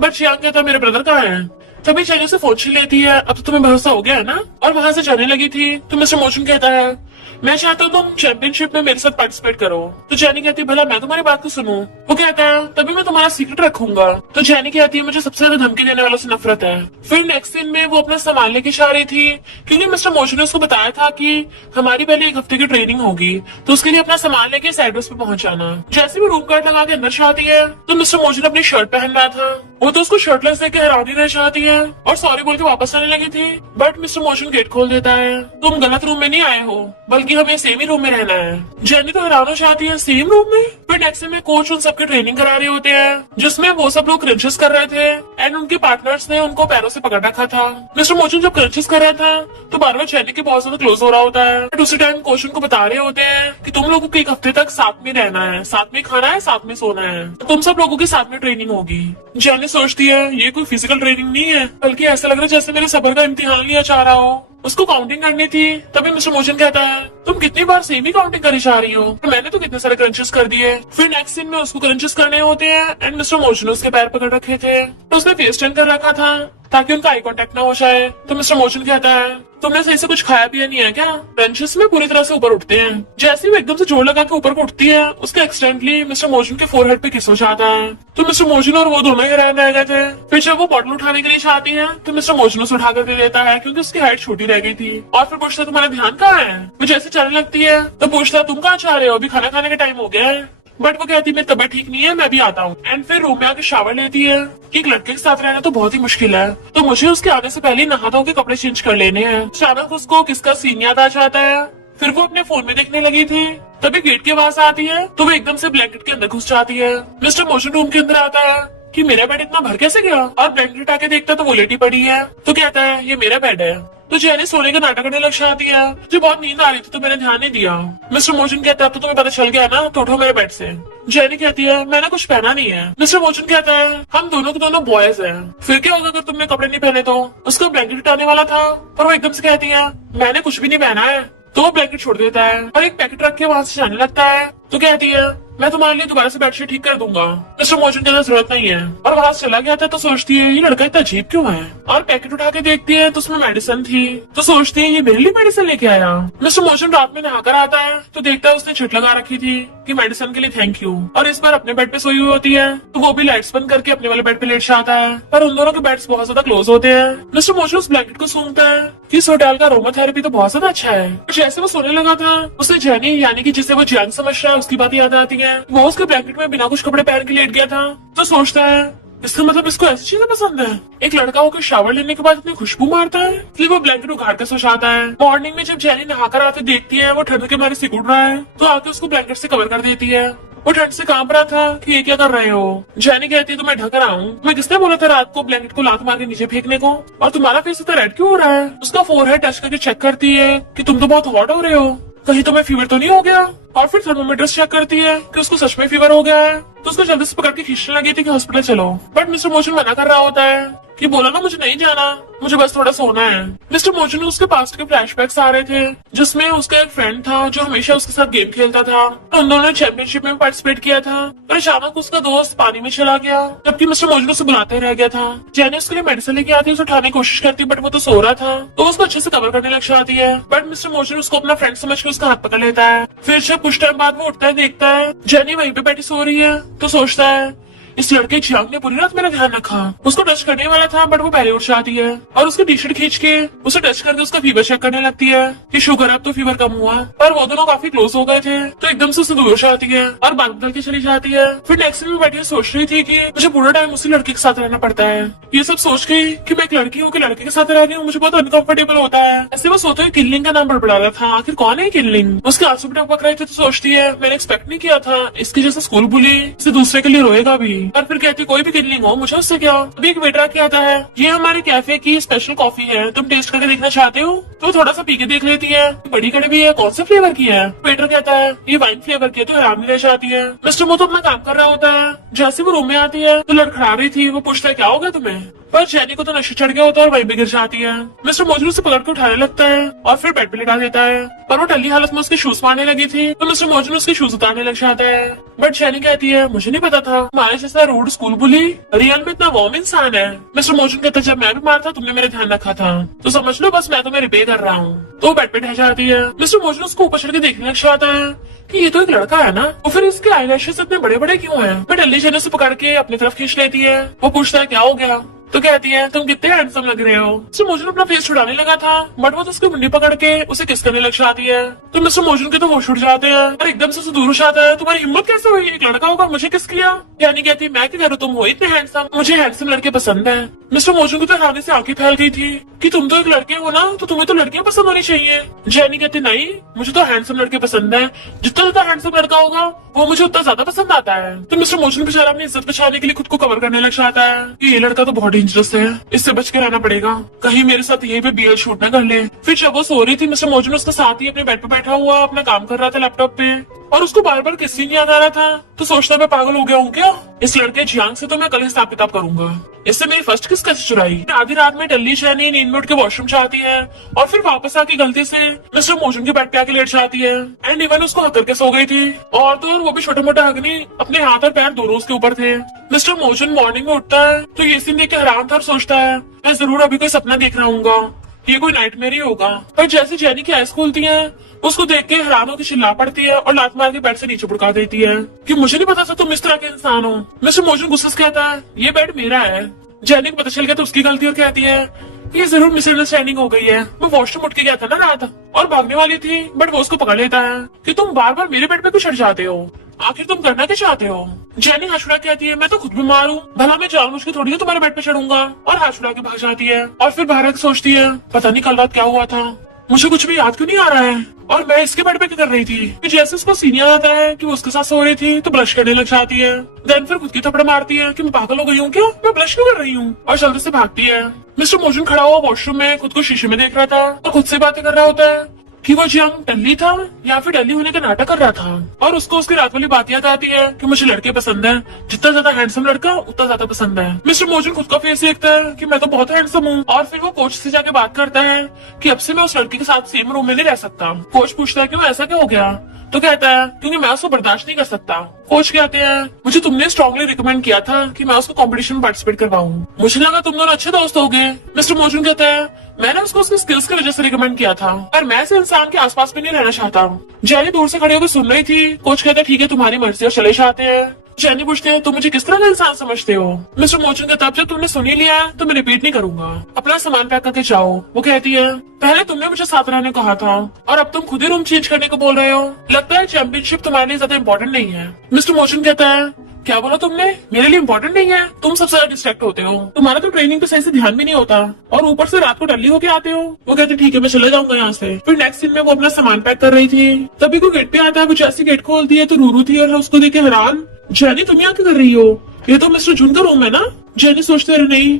बट जियांग कहता है मेरे ब्रदर कहाँ है? तभी जेनी से फोन छीन लेती है, अब तो तुम्हें भरोसा हो गया है ना, और वहां से जाने लगी थी। तो मिस्टर मोचन कहता है मैं चाहता हूँ तुम चैंपियनशिप में मेरे साथ पार्टिसिपेट करो। तो जेनी कहती है भला मैं तुम्हारी बात को सुनूं? वो कहता है तभी मैं तुम्हारा सीक्रेट रखूंगा। तो जेनी कहती है मुझे सबसे ज्यादा धमकी देने वालों से नफरत है। फिर नेक्स्ट सीन में वो अपना सामान लेके जा रही थी, क्योंकि मिस्टर मोचन ने उसको बताया था कि हमारी पहले एक हफ्ते की ट्रेनिंग होगी, तो उसके लिए अपना सामान लेके इस एड्रेस पे पहुंच जाना। जैसे भी रूम कार्ड लगा के अंदर जाती है तो मिस्टर मोचन अपनी शर्ट पहन रहा था, वो तो उसको शर्टलेस देख के हैरानी रह जाती है और सॉरी बोल के वापस आने लगी थी। बट मिस्टर मोचन गेट खोल देता है, तुम गलत रूम में नहीं आए हो, बल्कि हमें सेम ही रूम में रहना है। जेनी तो हैरान हो जाती है सेम रूम में। फिर नेक्स्ट में कोच उन सबके ट्रेनिंग करा रहे होते हैं, जिसमें वो सब लोग क्रंचेस कर रहे थे एंड उनके पार्टनर्स ने उनको पैरों से पकड़ रखा था। मिस्टर मोचन जब क्रंचेस कर रहा था तो बार बार जेनी के बहुत ज्यादा क्लोज हो रहा होता है। बट उसी टाइम कोच उनको बता रहे होते हैं कि तुम लोगों को एक हफ्ते तक साथ में रहना है, साथ में खाना है, साथ में सोना है, तो तुम सब लोगों की साथ में ट्रेनिंग होगी। जेनी सोचती है ये कोई फिजिकल ट्रेनिंग नहीं है, बल्कि ऐसा लग रहा है जैसे मेरे सबर का इम्तिहान लिया जा रहा हो। उसको काउंटिंग करनी थी। तभी मिस्टर मोचन कहता है तुम कितनी बार सेम ही काउंटिंग करी जा रही हो, मैंने तो कितने सारे क्रंचेस कर दिए। फिर नेक्स्ट सीन में उसको क्रंचेस करने होते हैं एंड मिस्टर मोचन ने उसके पैर पकड़ रखे थे, तो उसने फेस टर्न कर रखा था ताकि उनका आई कांटेक्ट ना हो जाए। तो मिस्टर मोचन कहता है तुमने सही से कुछ खाया पिया नहीं है क्या? क्रंचेस में पूरी तरह से ऊपर उठते हैं। जैसे वो एकदम से जोर लगा के ऊपर को उठती है, उसके एक्सीडेंटली मिस्टर मोचन के फोरहेड पे किस हो जाता है। तो मिस्टर मोचन और वो दोनों हैरान रह गए थे। फिर जब वो बॉटल उठाने के लिए चाहती है तो मिस्टर मोचन उसे उठा कर दे देता है, क्योंकि उसकी हाइट छोटी रह गई थी। और फिर पूछता है तुम्हारा ध्यान कहाँ है? वो जैसे चलने लगती है तो पूछता है तुम कहाँ चाह रहे हो, अभी खाना खाने का टाइम हो गया है। बट वो कहती है मेरी तबीयत ठीक नहीं है, मैं भी आता हूँ। एंड फिर रूम में आके शावर लेती है कि एक लड़के के साथ रहना तो बहुत ही मुश्किल है, तो मुझे उसके आने से पहले नहा धो के कपड़े चेंज कर लेने हैं। अचानक उसको किसका सीन याद आ जाता है। फिर वो अपने फोन में देखने लगी थी, तभी गेट की आवाज आती है तो वो एकदम से ब्लैंकेट के अंदर घुस जाती है। मिस्टर मोचन रूम के अंदर आता है कि मेरा बेड इतना भर कैसे गया, और ब्लैंकेट आके देखता तो वो लेटी पड़ी है। तो कहता है ये मेरा बेड है। तो जेनी सोने का नाटक करने लग जाती है। मुझे बहुत नींद आ रही थी तो मैंने ध्यान नहीं दिया। मिस्टर मोचन कहता है अब तो तुम्हें पता चल गया ना, तो उठो मेरे बेड से। जेनी कहती है मैंने कुछ पहना नहीं है। मिस्टर मोचन कहता है हम दोनों के दोनों बॉयज हैं, फिर क्या होगा अगर तुमने कपड़े नहीं पहने तो? उसका ब्लैंकेट उठाने वाला था पर वो एकदम से कहती है मैंने कुछ भी नहीं पहना है। तो वो ब्लैंकेट छोड़ देता है और एक पैकेट रख के वहां से जाने लगता है। तो कहती है मैं तुम्हारे लिए दोबारा से बेडशीट ठीक कर दूंगा। मिस्टर मोचन कहता जरूरत नहीं है, और वहां से चला गया था। तो सोचती है ये लड़का इतना अजीब क्यों है, और पैकेट उठा के देखती है तो उसमें मेडिसिन थी। तो सोचती है ये मेरे लिए मेडिसिन लेके आया। मिस्टर मोचन रात में नहाकर आता है तो देखता है उसने चिट लगा रखी थी कि मेडिसिन के लिए थैंक यू, और इस बार अपने बेड पे सोई हुई होती है। तो वो भी लाइट्स बंद करके अपने वाले बेड पे लेट जाता है, पर उन दोनों के बेड्स बहुत ज्यादा क्लोज होते हैं। मिस्टर मोचन उस ब्लैंकेट को सूंघता है कि इस होटल का अरोमाथेरेपी तो बहुत ज्यादा अच्छा है। जैसे वो सोने लगा था उसे जेनी यानी कि जिसे वो जियांग समझ रहा है उसकी बात याद आती है। वो उसके ब्लैंकेट में बिना कुछ कपड़े पहन के लेट गया था। तो सोचता है इसका मतलब इसको ऐसी चीजें पसंद है। एक लड़का होकर शावर लेने के बाद इतनी खुशबू मारता है, इसलिए वो ब्लैंकेट उखाड़ कर सो जाता है। मॉर्निंग में जब जेनी नहाकर आके देखती है वो ठंड के मारे सिकुड़ रहा है, तो आके उसको ब्लैंकेट से कवर कर देती है। वो ठंड से कांप रहा था कि ये क्या कर रहे हो। जेनी कहती है तो मैं ढक रहा हूँ, मैं किसने बोला था रात को ब्लैंकेट को लात मार के नीचे फेंकने को, और तुम्हारा फेस इतना रेड क्यों हो रहा है? उसका फोरहेड टच करके चेक करती है कि तुम तो बहुत हॉट हो रहे हो, कहीं तुम्हें फीवर तो नहीं हो गया। और फिर थर्मोमीटर चेक करती है कि उसको सच में फीवर हो गया है। तो उसको जल्दी से पकड़ के खींचने लगी थी कि हॉस्पिटल चलो, बट मिस्टर मोचन मना कर रहा होता है कि बोला ना मुझे नहीं जाना, मुझे बस थोड़ा सोना है। मिस्टर मोजन उसके पास्ट के फ्लैशबैक्स आ रहे थे, जिसमें उसका एक फ्रेंड था जो हमेशा उसके साथ गेम खेलता था। उन दोनों ने चैंपियनशिप में पार्टिसिपेट किया था, पर अचानक उसका दोस्त पानी में चला गया, जबकि मिस्टर मोजन उसे बुलाते रह गया था। जेनी उसके लिए मेडिसिन लेके आती है, उसे उठाने की कोशिश करती है, बट वो तो सो रहा था, तो उसको अच्छे से कवर करने लग जाती है। बट मिस्टर मोजन उसको अपना फ्रेंड समझ के उसका हाथ पकड़ लेता है। फिर जब कुछ टाइम बाद वो उठता है, देखता है जेनी वहीं पे बैठी सो रही है, तो सोचता है इस लड़के जियांग ने पूरी रात मेरा ध्यान रखा। उसको टच करने वाला था, बट वो पहले उठ जाती है और उसकी टी शर्ट खींच के उसे टच करके उसका फीवर चेक करने लगती है कि शुगर अब तो फीवर कम हुआ। पर वो दोनों काफी क्लोज हो गए थे, तो एकदम से उसे दूर हो जाती है और बात बदल के चली जाती है। फिर टैक्सी में बैठी सोच रही थी कि मुझे पूरा टाइम उसी लड़के के साथ रहना पड़ता है। ये सब सोच के कि मैं एक लड़की हूँ कि लड़के के साथ रह रही हूँ, मुझे बहुत अनकंफर्टेबल होता है। ऐसे वो सोते हुए किनलिंग का नाम बड़बड़ा रहा था। आखिर कौन है किनलिंग? उसके आंसू भी टपक रहे थे, तो सोचती है मैंने एक्सपेक्ट नहीं किया था इसके जैसा स्कूल बुली इसे दूसरे के लिए रोएगा भी। और फिर कहती कोई भी किनलिंग हो, मुझे उससे क्या। अभी एक वेटर आके आता है, ये हमारे कैफे की स्पेशल कॉफी है, तुम टेस्ट करके देखना चाहते हो? तो थोड़ा सा पी के देख लेती है, बड़ी कड़वी है, कौन से फ्लेवर की है? वेटर कहता है ये वाइन फ्लेवर की है, तो हैरानी रह जाती है। मिस्टर मो तो अपना काम कर रहा होता है। जैसे वो रूम में आती है तो लड़खड़ा रही थी, वो पूछता है क्या हो गया तुम्हें? पर जेनी को तो नशे चढ़ गया होता है और वहीं पे गिर जाती है। मिस्टर मोजन उसे पकड़ के उठाने लगता है और फिर बेड पे लिटा देता है, पर वो टल्ली हालत में उसके शूज मारने लगी थी, तो मिस्टर मोजन उसके शूज उतारने लग जाता है। बट जेनी कहती है मुझे नहीं पता था हमारे जैसा रूड स्कूल बुली रियल में इतना वॉर्म इंसान है। मिस्टर मोजन कहता है जब मैं भी मारता तुमने मेरे ध्यान रखा था, तो समझ लो बस मैं तुम्हें रिपे कर रहा हूँ। तो बेड पे ढह जाती है। मिस्टर मोजन उसको ऊपर चढ़ के देखने लग जाता है कि ये तो एक लड़का है ना, तो फिर इसके आईलैशेस इतने बड़े बड़े क्यों हैं? बट टल्ली जेनी उसे पकड़ के अपनी तरफ खींच लेती है। वो पूछता है क्या हो गया? तो कहती है तुम कितने हैंडसम लग रहे हो। मिस्टर मोजन अपना फेस छुड़ाने लगा था, बट वो तो उसकी मुंडी पकड़ के उसे किस करने लग जाती है। तो मिस्टर मोजन के तो होश उड़ जाते हैं और एकदम से उसे दूर हो जाता है। तुम्हारी हिम्मत कैसे हुई? एक लड़का होगा मुझे किस किया? यानी कहती मैं क्या करूँ, तुम हो इतने हैंडसम, मुझे हैंडसम लड़के पसंद है। मिस्टर मोजन को तो हैरानी से आंखें फैल गई थी कि तुम तो एक लड़के हो ना, तो तुम्हें तो लड़कियां पसंद होनी चाहिए। जेनी कहती नहीं, मुझे तो हैंडसम लड़के पसंद है, जितना ज्यादा हैंडसम लड़का होगा वो मुझे उतना ज्यादा पसंद आता है। तो मिस्टर मोजन बेचारा अपनी इज्जत बचाने के लिए खुद को कवर करने लग जाता है कि ये लड़का तो बहुत डेंजरस है, इससे बच के रहना पड़ेगा, कहीं मेरे साथ यहीं पे बीएल शूट न कर ले। फिर जब वो सो रही थी, मिस्टर मोजन उसके साथ ही अपने बेड पे बैठा हुआ अपना काम कर रहा था लैपटॉप पे, और उसको बार बार किस सीन याद आ रहा था। तो सोचता मैं पागल हो गया हूँ क्या? इस लड़के जियांग से तो मैं कल हिसाब किताब करूंगा, इससे मेरी फर्स्ट किस कैसे चुराई। आधी रात में टल्ली जेनी नींद में उठ के वॉशरूम जाती है और फिर वापस आके गलती से मिस्टर मोजन के बेड पे आके लेट जाती है। एंड इवन उसको हक करके सो गई थी, और तो और वो भी छोटे मोटे हक नहीं, अपने हाथ और पैर दोनों उसके ऊपर थे। मिस्टर मोजन मॉर्निंग में उठता है तो ये सीन देख के हैरान था और सोचता है मैं जरूर अभी कोई सपना देख रहा हूँ, ये कोई नाइटमेयर ही होगा। पर जैसे जेनी की आइज खुलती है, उसको देख के हैरान होकर चिल्ला पड़ती है और लात मार के बेड से नीचे बुड़का देती है कि मुझे नहीं पता था तुम इस तरह के इंसान हो। मिस्टर मोजन गुस्से से कहता है ये बेड मेरा है। जेनी को पता चल गया तो उसकी गलती, और कहती है ये जरूर मिसअंडरस्टैंडिंग हो गई है, मैं वॉशरूम उठ के गया था ना रात और भागने वाली थी, बट वो उसको पकड़ लेता है कि तुम बार बार मेरे बेड पे क्यों चढ़ जाते हो, आखिर तुम करना क्या चाहते हो? जेनी हंसुड़ा कहती है मैं तो खुद बीमार हूँ, भला मैं जानबूझ के थोड़ी ना तुम्हारे बेड पे चढ़ूंगा, और हंसुड़ा के भाग जाती है। और फिर बाहर सोचती है पता नहीं कल रात क्या हुआ था, मुझे कुछ भी याद क्यों नहीं आ रहा है, और मैं इसके बेड पे क्या कर रही थी। फिर जैसे उसको सीन याद आता है कि वो उसके साथ सो रही थी तो ब्लश करने लग जाती है। देन फिर खुद की थप्पड़ मारती है कि मैं पागल हो गई हूँ क्या, मैं ब्लश क्यों कर रही हूँ, और जल्दी से भागती है। मिस्टर मोजन खड़ा हुआ वॉशरूम में खुद को शीशे में देख रहा था और खुद से बातें कर रहा होता है कि वो जियांग टल्ली था या फिर टल्ली होने का नाटक कर रहा था। और उसको उसकी रात वाली बात याद आती है कि मुझे लड़के पसंद है, जितना ज्यादा हैंडसम लड़का उतना ज्यादा पसंद है। मिस्टर मोजन खुद का फेस देखता है कि मैं तो बहुत हैंडसम हूँ, और फिर वो कोच से जाके बात करता है कि अब से मैं उस लड़के के साथ सेम रूम में नहीं रह सकता। कोच पूछता है क्यों, ऐसा क्या हो गया? तो कहता है क्योंकि मैं उसको बर्दाश्त नहीं कर सकता। कोच कहते हैं मुझे तुमने स्ट्रांगली रिकमेंड किया था कि मैं उसको कंपटीशन में पार्टिसिपेट करवाऊं, मुझे लगा तुम दोनों अच्छे दोस्त होगे। मिस्टर मोजन कहता है मैंने उसको उसकी स्किल्स की वजह से रिकमेंड किया था, पर मैं ऐसे इंसान के आसपास भी नहीं रहना चाहता। जेनी दूर से खड़े होकर सुन रही थी। कोच कहता है ठीक है तुम्हारी मर्जी, और चले जाते हैं। जेनी पूछते हैं तुम मुझे किस तरह का इंसान समझते हो? मिस्टर मोजन कहता है जब तुमने सुन ही लिया तो मैं रिपीट नहीं करूंगा, अपना सामान पैक करके जाओ। वो कहती है पहले तुमने मुझे साथ रहने को कहा था और अब तुम खुद ही रूम चेंज करने को बोल रहे हो, लगता है चैंपियनशिप तुम्हारे लिए ज्यादा इम्पोर्टेंट नहीं है। मिस्टर मोजन कहता है क्या बोला तुमने, मेरे लिए इम्पोर्टेंट नहीं है, तुम सबसे ज्यादा डिस्ट्रैक्ट होते हो, तुम्हारा तो ट्रेनिंग पे सही से ध्यान भी नहीं होता, और ऊपर से रात को टल्ली होके आते हो। वो कहते ठीक है मैं चले जाऊंगा यहाँ से। फिर नेक्स्ट सीन में वो अपना सामान पैक कर रही थी, तभी कोई गेट पे आता है। वो जैसे गेट खोलती है तो रूरू थी और उसको देख के हैरान, जेनी तुम यहाँ क्या कर रही हो, ये तो मिस्टर जून का रूम है ना। जेनी सोचते रहे नहीं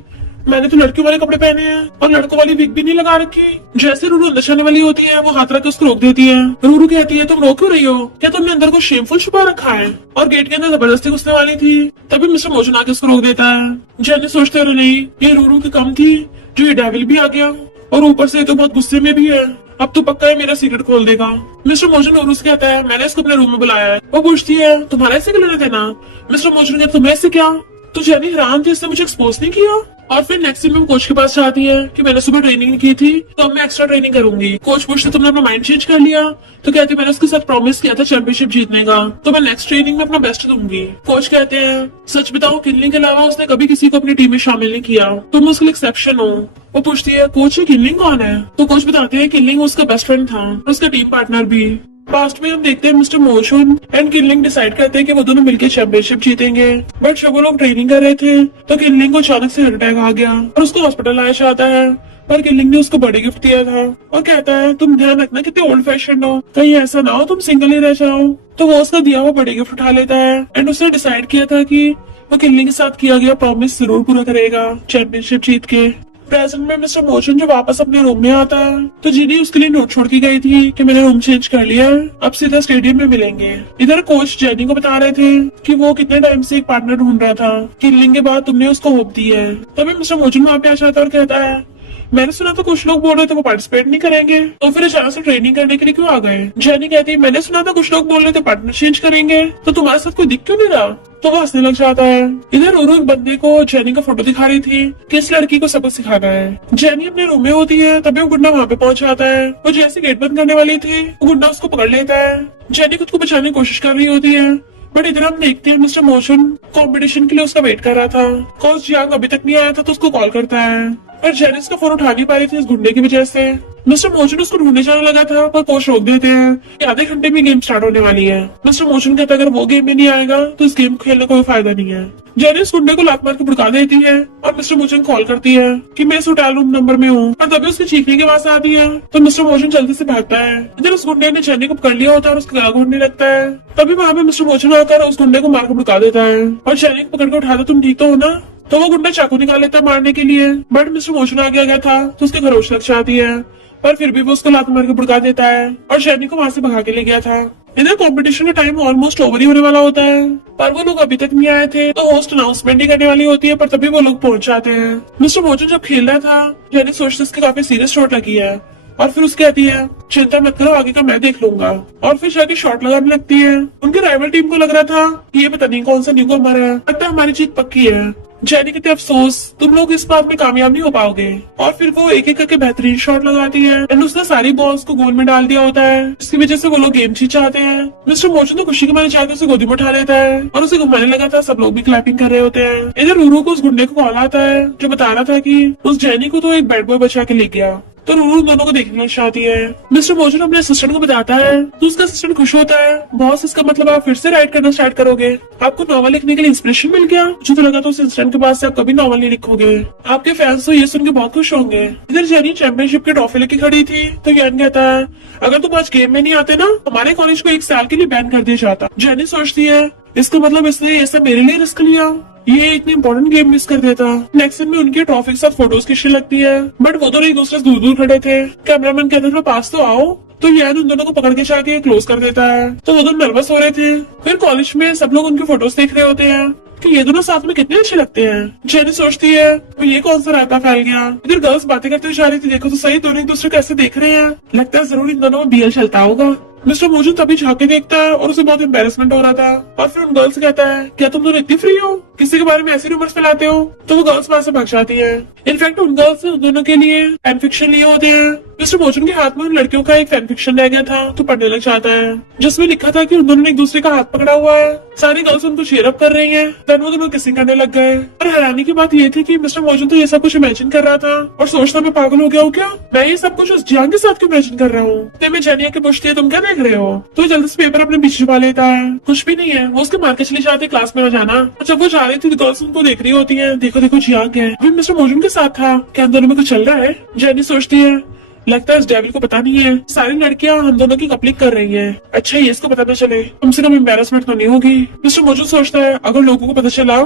मैंने तो लड़कियों वाले कपड़े पहने हैं और लड़कों वाली विग भी नहीं लगा रखी। जैसे रूरू अंदर जाने वाली होती है वो हाथ रख के उसको रोक देती है। रूरू कहती है तुम रोक क्यों रही हो, क्या तुमने अंदर को शेमफुल छुपा रखा है, और गेट के अंदर जबरदस्ती घुसने वाली थी। तभी मिस्टर मोजन आके उसको रोक देता है। जेनी सोचते हो नहीं ये रूरू की कम थी जो ये डेविल भी आ गया, और ऊपर से तो बहुत गुस्से में भी है, अब तो पक्का है मेरा सीक्रेट खोल देगा। मिस्टर मोजन और उससे कहता है मैंने इसको अपने रूम में बुलाया है। वो पूछती है तुम्हारा ऐसे क्यों लेना देना। मिस्टर मोजन कहता तुम्हें ऐसे क्या, तो जेनी हैरान थी इसने मुझे एक्सपोज नहीं किया। और फिर नेक्स्ट दिन कोच के पास जाती है कि मैंने सुबह ट्रेनिंग की थी तो अब मैं एक्स्ट्रा ट्रेनिंग करूंगी। कोच पूछते तुमने अपना माइंड चेंज कर लिया, तो कहती मैंने उसके साथ प्रॉमिस किया था चैंपियनशिप जीतने का, तो मैं नेक्स्ट ट्रेनिंग में अपना बेस्ट दूंगी। कोच कहते हैं सच बताओ किनलिंग के अलावा उसने कभी किसी को अपनी टीम में शामिल नहीं किया, तुम उसके लिए एक्सेप्शन हो। वो पूछती है कोच ये किनलिंग कौन है, तो कोच बताते हैं किनलिंग उसका बेस्ट फ्रेंड था, उसका टीम पार्टनर भी। पास्ट में हम देखते हैं मिस्टर मोशन एंड किनलिंग डिसाइड करते हैं कि वो दोनों मिलकर चैंपियनशिप जीतेंगे। बट जब वो लोग ट्रेनिंग कर रहे थे तो किनलिंग को अचानक से हार्ट अटैक आ गया और उसको हॉस्पिटल लाया जाता है। पर किनलिंग ने उसको बड़े गिफ्ट दिया था और कहता है तुम ध्यान रखना कितने ओल्ड फैशन हो, कहीं ऐसा ना हो तुम सिंगल ही रह जाओ। तो वो उसका दिया हुआ बड़े गिफ्ट उठा लेता है एंड उसने डिसाइड किया था कि वो किनलिंग के साथ किया गया प्रॉमिस जरूर पूरा करेगा चैंपियनशिप जीत के। प्रेजेंट में मिस्टर मोशन जो वापस अपने रूम में आता है तो जीनी उसके लिए नोट छोड़ के गई थी कि मैंने रूम चेंज कर लिया है, अब सीधा स्टेडियम में मिलेंगे। इधर कोच जेनी को बता रहे थे कि वो कितने टाइम से एक पार्टनर ढूंढ रहा था, किनलिंग के बाद तुमने उसको होप दी है। तभी मिस्टर मोशन वहाँ पे आ जाता है और कहता है मैंने सुना था कुछ लोग बोल रहे थे वो पार्टिसिपेट नहीं करेंगे, तो फिर अचानक से ट्रेनिंग करने के लिए क्यों आ गए। जेनी कहती है मैंने सुना था कुछ लोग बोल रहे थे पार्टनर चेंज करेंगे, तो तुम्हारे साथ कोई दिख क्यों नहीं रहा। तो वो हंसने लग जाता है। इधर रूरू एक बंदे को जेनी का फोटो दिखा रही थी कि इस लड़की को सबक सिखाना है। जेनी अपने रूम में होती है तभी वो गुंडा वहाँ पे पहुंच जाता है। वो जैसे गेट बंद करने वाली थी वो गुंडा उसको पकड़ लेता है। जेनी खुद को बचाने की कोशिश कर रही होती है, बट इधर हम देखते हैं मिस्टर मोशन कंपटीशन के लिए उसका वेट कर रहा था। कोच जियांग अभी तक नहीं आया था तो उसको कॉल करता है, पर जेनिस का फोन उठा नहीं पा रही थी इस गुंडे की वजह से। मिस्टर मोशन उसको ढूंढने जाने लगा था पर कोच रोक देते हैं कि आधे घंटे में गेम स्टार्ट होने वाली है। मिस्टर मोशन कहता है अगर वो गेम में नहीं आएगा तो इस गेम खेलने का कोई फायदा नहीं है। जेनिस गुंडे को लात मार के भड़का देती है और मिस्टर मोशन कॉल करती है कि मैं इस होटल रूम नंबर में हूँ, और तभी उसकी चीखने की आवाज आती है तो मिस्टर मोशन जल्दी से भागता है। इधर उस गुंडे ने जेनी को पकड़ लिया होता है और उसका गला घोटने लगता है। तभी वहाँ पे मिस्टर मोशन आकर उस गुंडे को मार के भड़का देता है और जेनी को पकड़ के उठाता तुम ठीक तो हो ना। तो वो गुंडा चाकू निकाल लेता है मारने के लिए, बट मिस्टर मोशन आगे आ गया था तो उसके खरोच लग जाती है, पर फिर भी वो उसको लात मार के भड़का देता है और जेनी को वहाँ से भगा के ले गया था। इधर कंपटीशन का टाइम ऑलमोस्ट ओवर ही होने वाला होता है, पर वो लोग अभी तक नहीं आए थे तो होस्ट अनाउंसमेंट ही करने वाली होती है, पर तभी वो लोग पहुंच जाते हैं। मिस्टर मोशन जब खेल रहा था जेनी सोचती उसके काफी सीरियस चोट लगी है और फिर उसकी कहती है चिंता मत करो आगे का मैं देख लूंगा, और फिर जाके शॉट लगाने लगती है। उनके राइवल टीम को लग रहा था कि ये पता नहीं कौन सा न्यूकमर है, लगता है हमारी जीत पक्की है। जेनी कहते अफसोस तुम लोग इस बात में कामयाब नहीं हो पाओगे, और फिर वो एक एक करके बेहतरीन शॉट लगाती है एंड उसने सारी बॉल्स को गोल में डाल दिया होता है, इसकी वजह से वो लोग गेम जीत जाते हैं। मिस्टर मोशन तो खुशी के मारे जाकर उसे गोदी में उठा लेता है और उसे घुमाने लगा था, सब लोग भी क्लैपिंग कर रहे होते हैं। इधर रूरू को उस गुंडे को कॉल आता है जो बता रहा था कि उस जेनी को तो एक बैड बॉय बचा के ले गया, तो रूरू दोनों को देखने चाहती है। मिस्टर मोशन अपने असिस्टेंट को बताता है तो उसका असिस्टेंट खुश होता है, बॉस इसका मतलब आप फिर से राइट करना स्टार्ट करोगे, आपको नॉवल लिखने के लिए इंस्पिरेशन मिल गया। मुझे तो लगा तो उस इंसिडेंट के बाद से आप कभी नॉवल नहीं लिखोगे, आपके फैंस तो ये सुन के बहुत खुश होंगे। इधर जेनी चैंपियनशिप की ट्रॉफी लेके खड़ी थी तो यान कहता है अगर तुम आज गेम में नहीं आते ना हमारे कॉलेज को 1 साल के लिए बैन कर दिया जाता। जेनी सोचती है इसका मतलब इसने ये सब मेरे लिए रिस्क लिया, ये इतनी इंपॉर्टेंट गेम मिस कर देता। नेक्स्ट सीन में उनकी ट्रॉफी के साथ फोटोज खींचने लगती है, बट वो दोनों एक दूसरे से दूर दूर खड़े थे। कैमरामैन कहते थे पास तो आओ, तो यान उन दोनों को पकड़ के जाके क्लोज कर देता है, तो वो दोनों नर्वस हो रहे थे। फिर कॉलेज में सब लोग उनकी फोटोज देख रहे होते हैं कि ये दोनों साथ में कितने अच्छे लगते हैं। जेनी सोचती है तो ये कौन सा रायता फैल गया। इधर गर्ल्स बातें करते हुए जा रही थी, देखो तो सही दोनों एक दूसरे को ऐसे देख रहे हैं, लगता है जरूर इन दोनों में बीएल चलता होगा। मिस्टर मोजन तभी झाके देखता है और उसे बहुत एम्बेरसमेंट हो रहा था, और फिर उन गर्ल्स से कहता है क्या तुम दोनों इतनी फ्री हो, किसी के बारे में ऐसी रूमर्स फैलाते हो। तो वो गर्ल्स वहां से भाग जाती है। इनफैक्ट उन गर्ल्स ने दोनों के लिए फैन फिक्शन लिए होते हैं। मिस्टर मोजन के हाथ में उन लड़कियों का एक फैन फिक्शन रह गया था तो पढ़ने लग जाता है, जिसमें लिखा था कि उन दोनों ने एक दूसरे का हाथ पकड़ा हुआ है, सारी गर्ल्स उनको चीयर अप कर रही हैं, देन वो दोनों किसिंग करने लग गए। और हैरानी की बात ये थी कि मिस्टर मोजन तो ये सब कुछ इमेजिन कर रहा था और सोचता मैं पागल हो गया हूँ क्या, मैं ये सब कुछ उस जियांग के साथ क्यों इमेजिन कर रहा हूँ। तो मैं जेनिया के पूछती है तुम क्या देख रहे हो, तो जल्दी से पेपर अपने पीछे छुपा लेता है, कुछ भी नहीं है। वो उसके मार के चली जाती क्लास में न जाना, और जब वो जा रही थी तो गर्ल्स उनको देख रही होती है, देखो देखो जियांग है, वो मिस्टर मोजन के साथ था, क्या दोनों में कुछ चल रहा है। जेनी सोचती है लगता है इस डेविल को पता नहीं है, सारी लड़कियां हम दोनों की कपलिंग कर रही हैं, अच्छा ये इसको पता न चले, कम से कम एम्बेरसमेंट तो नहीं होगी। मिस्टर मोजन सोचता है अगर लोगों को पता चला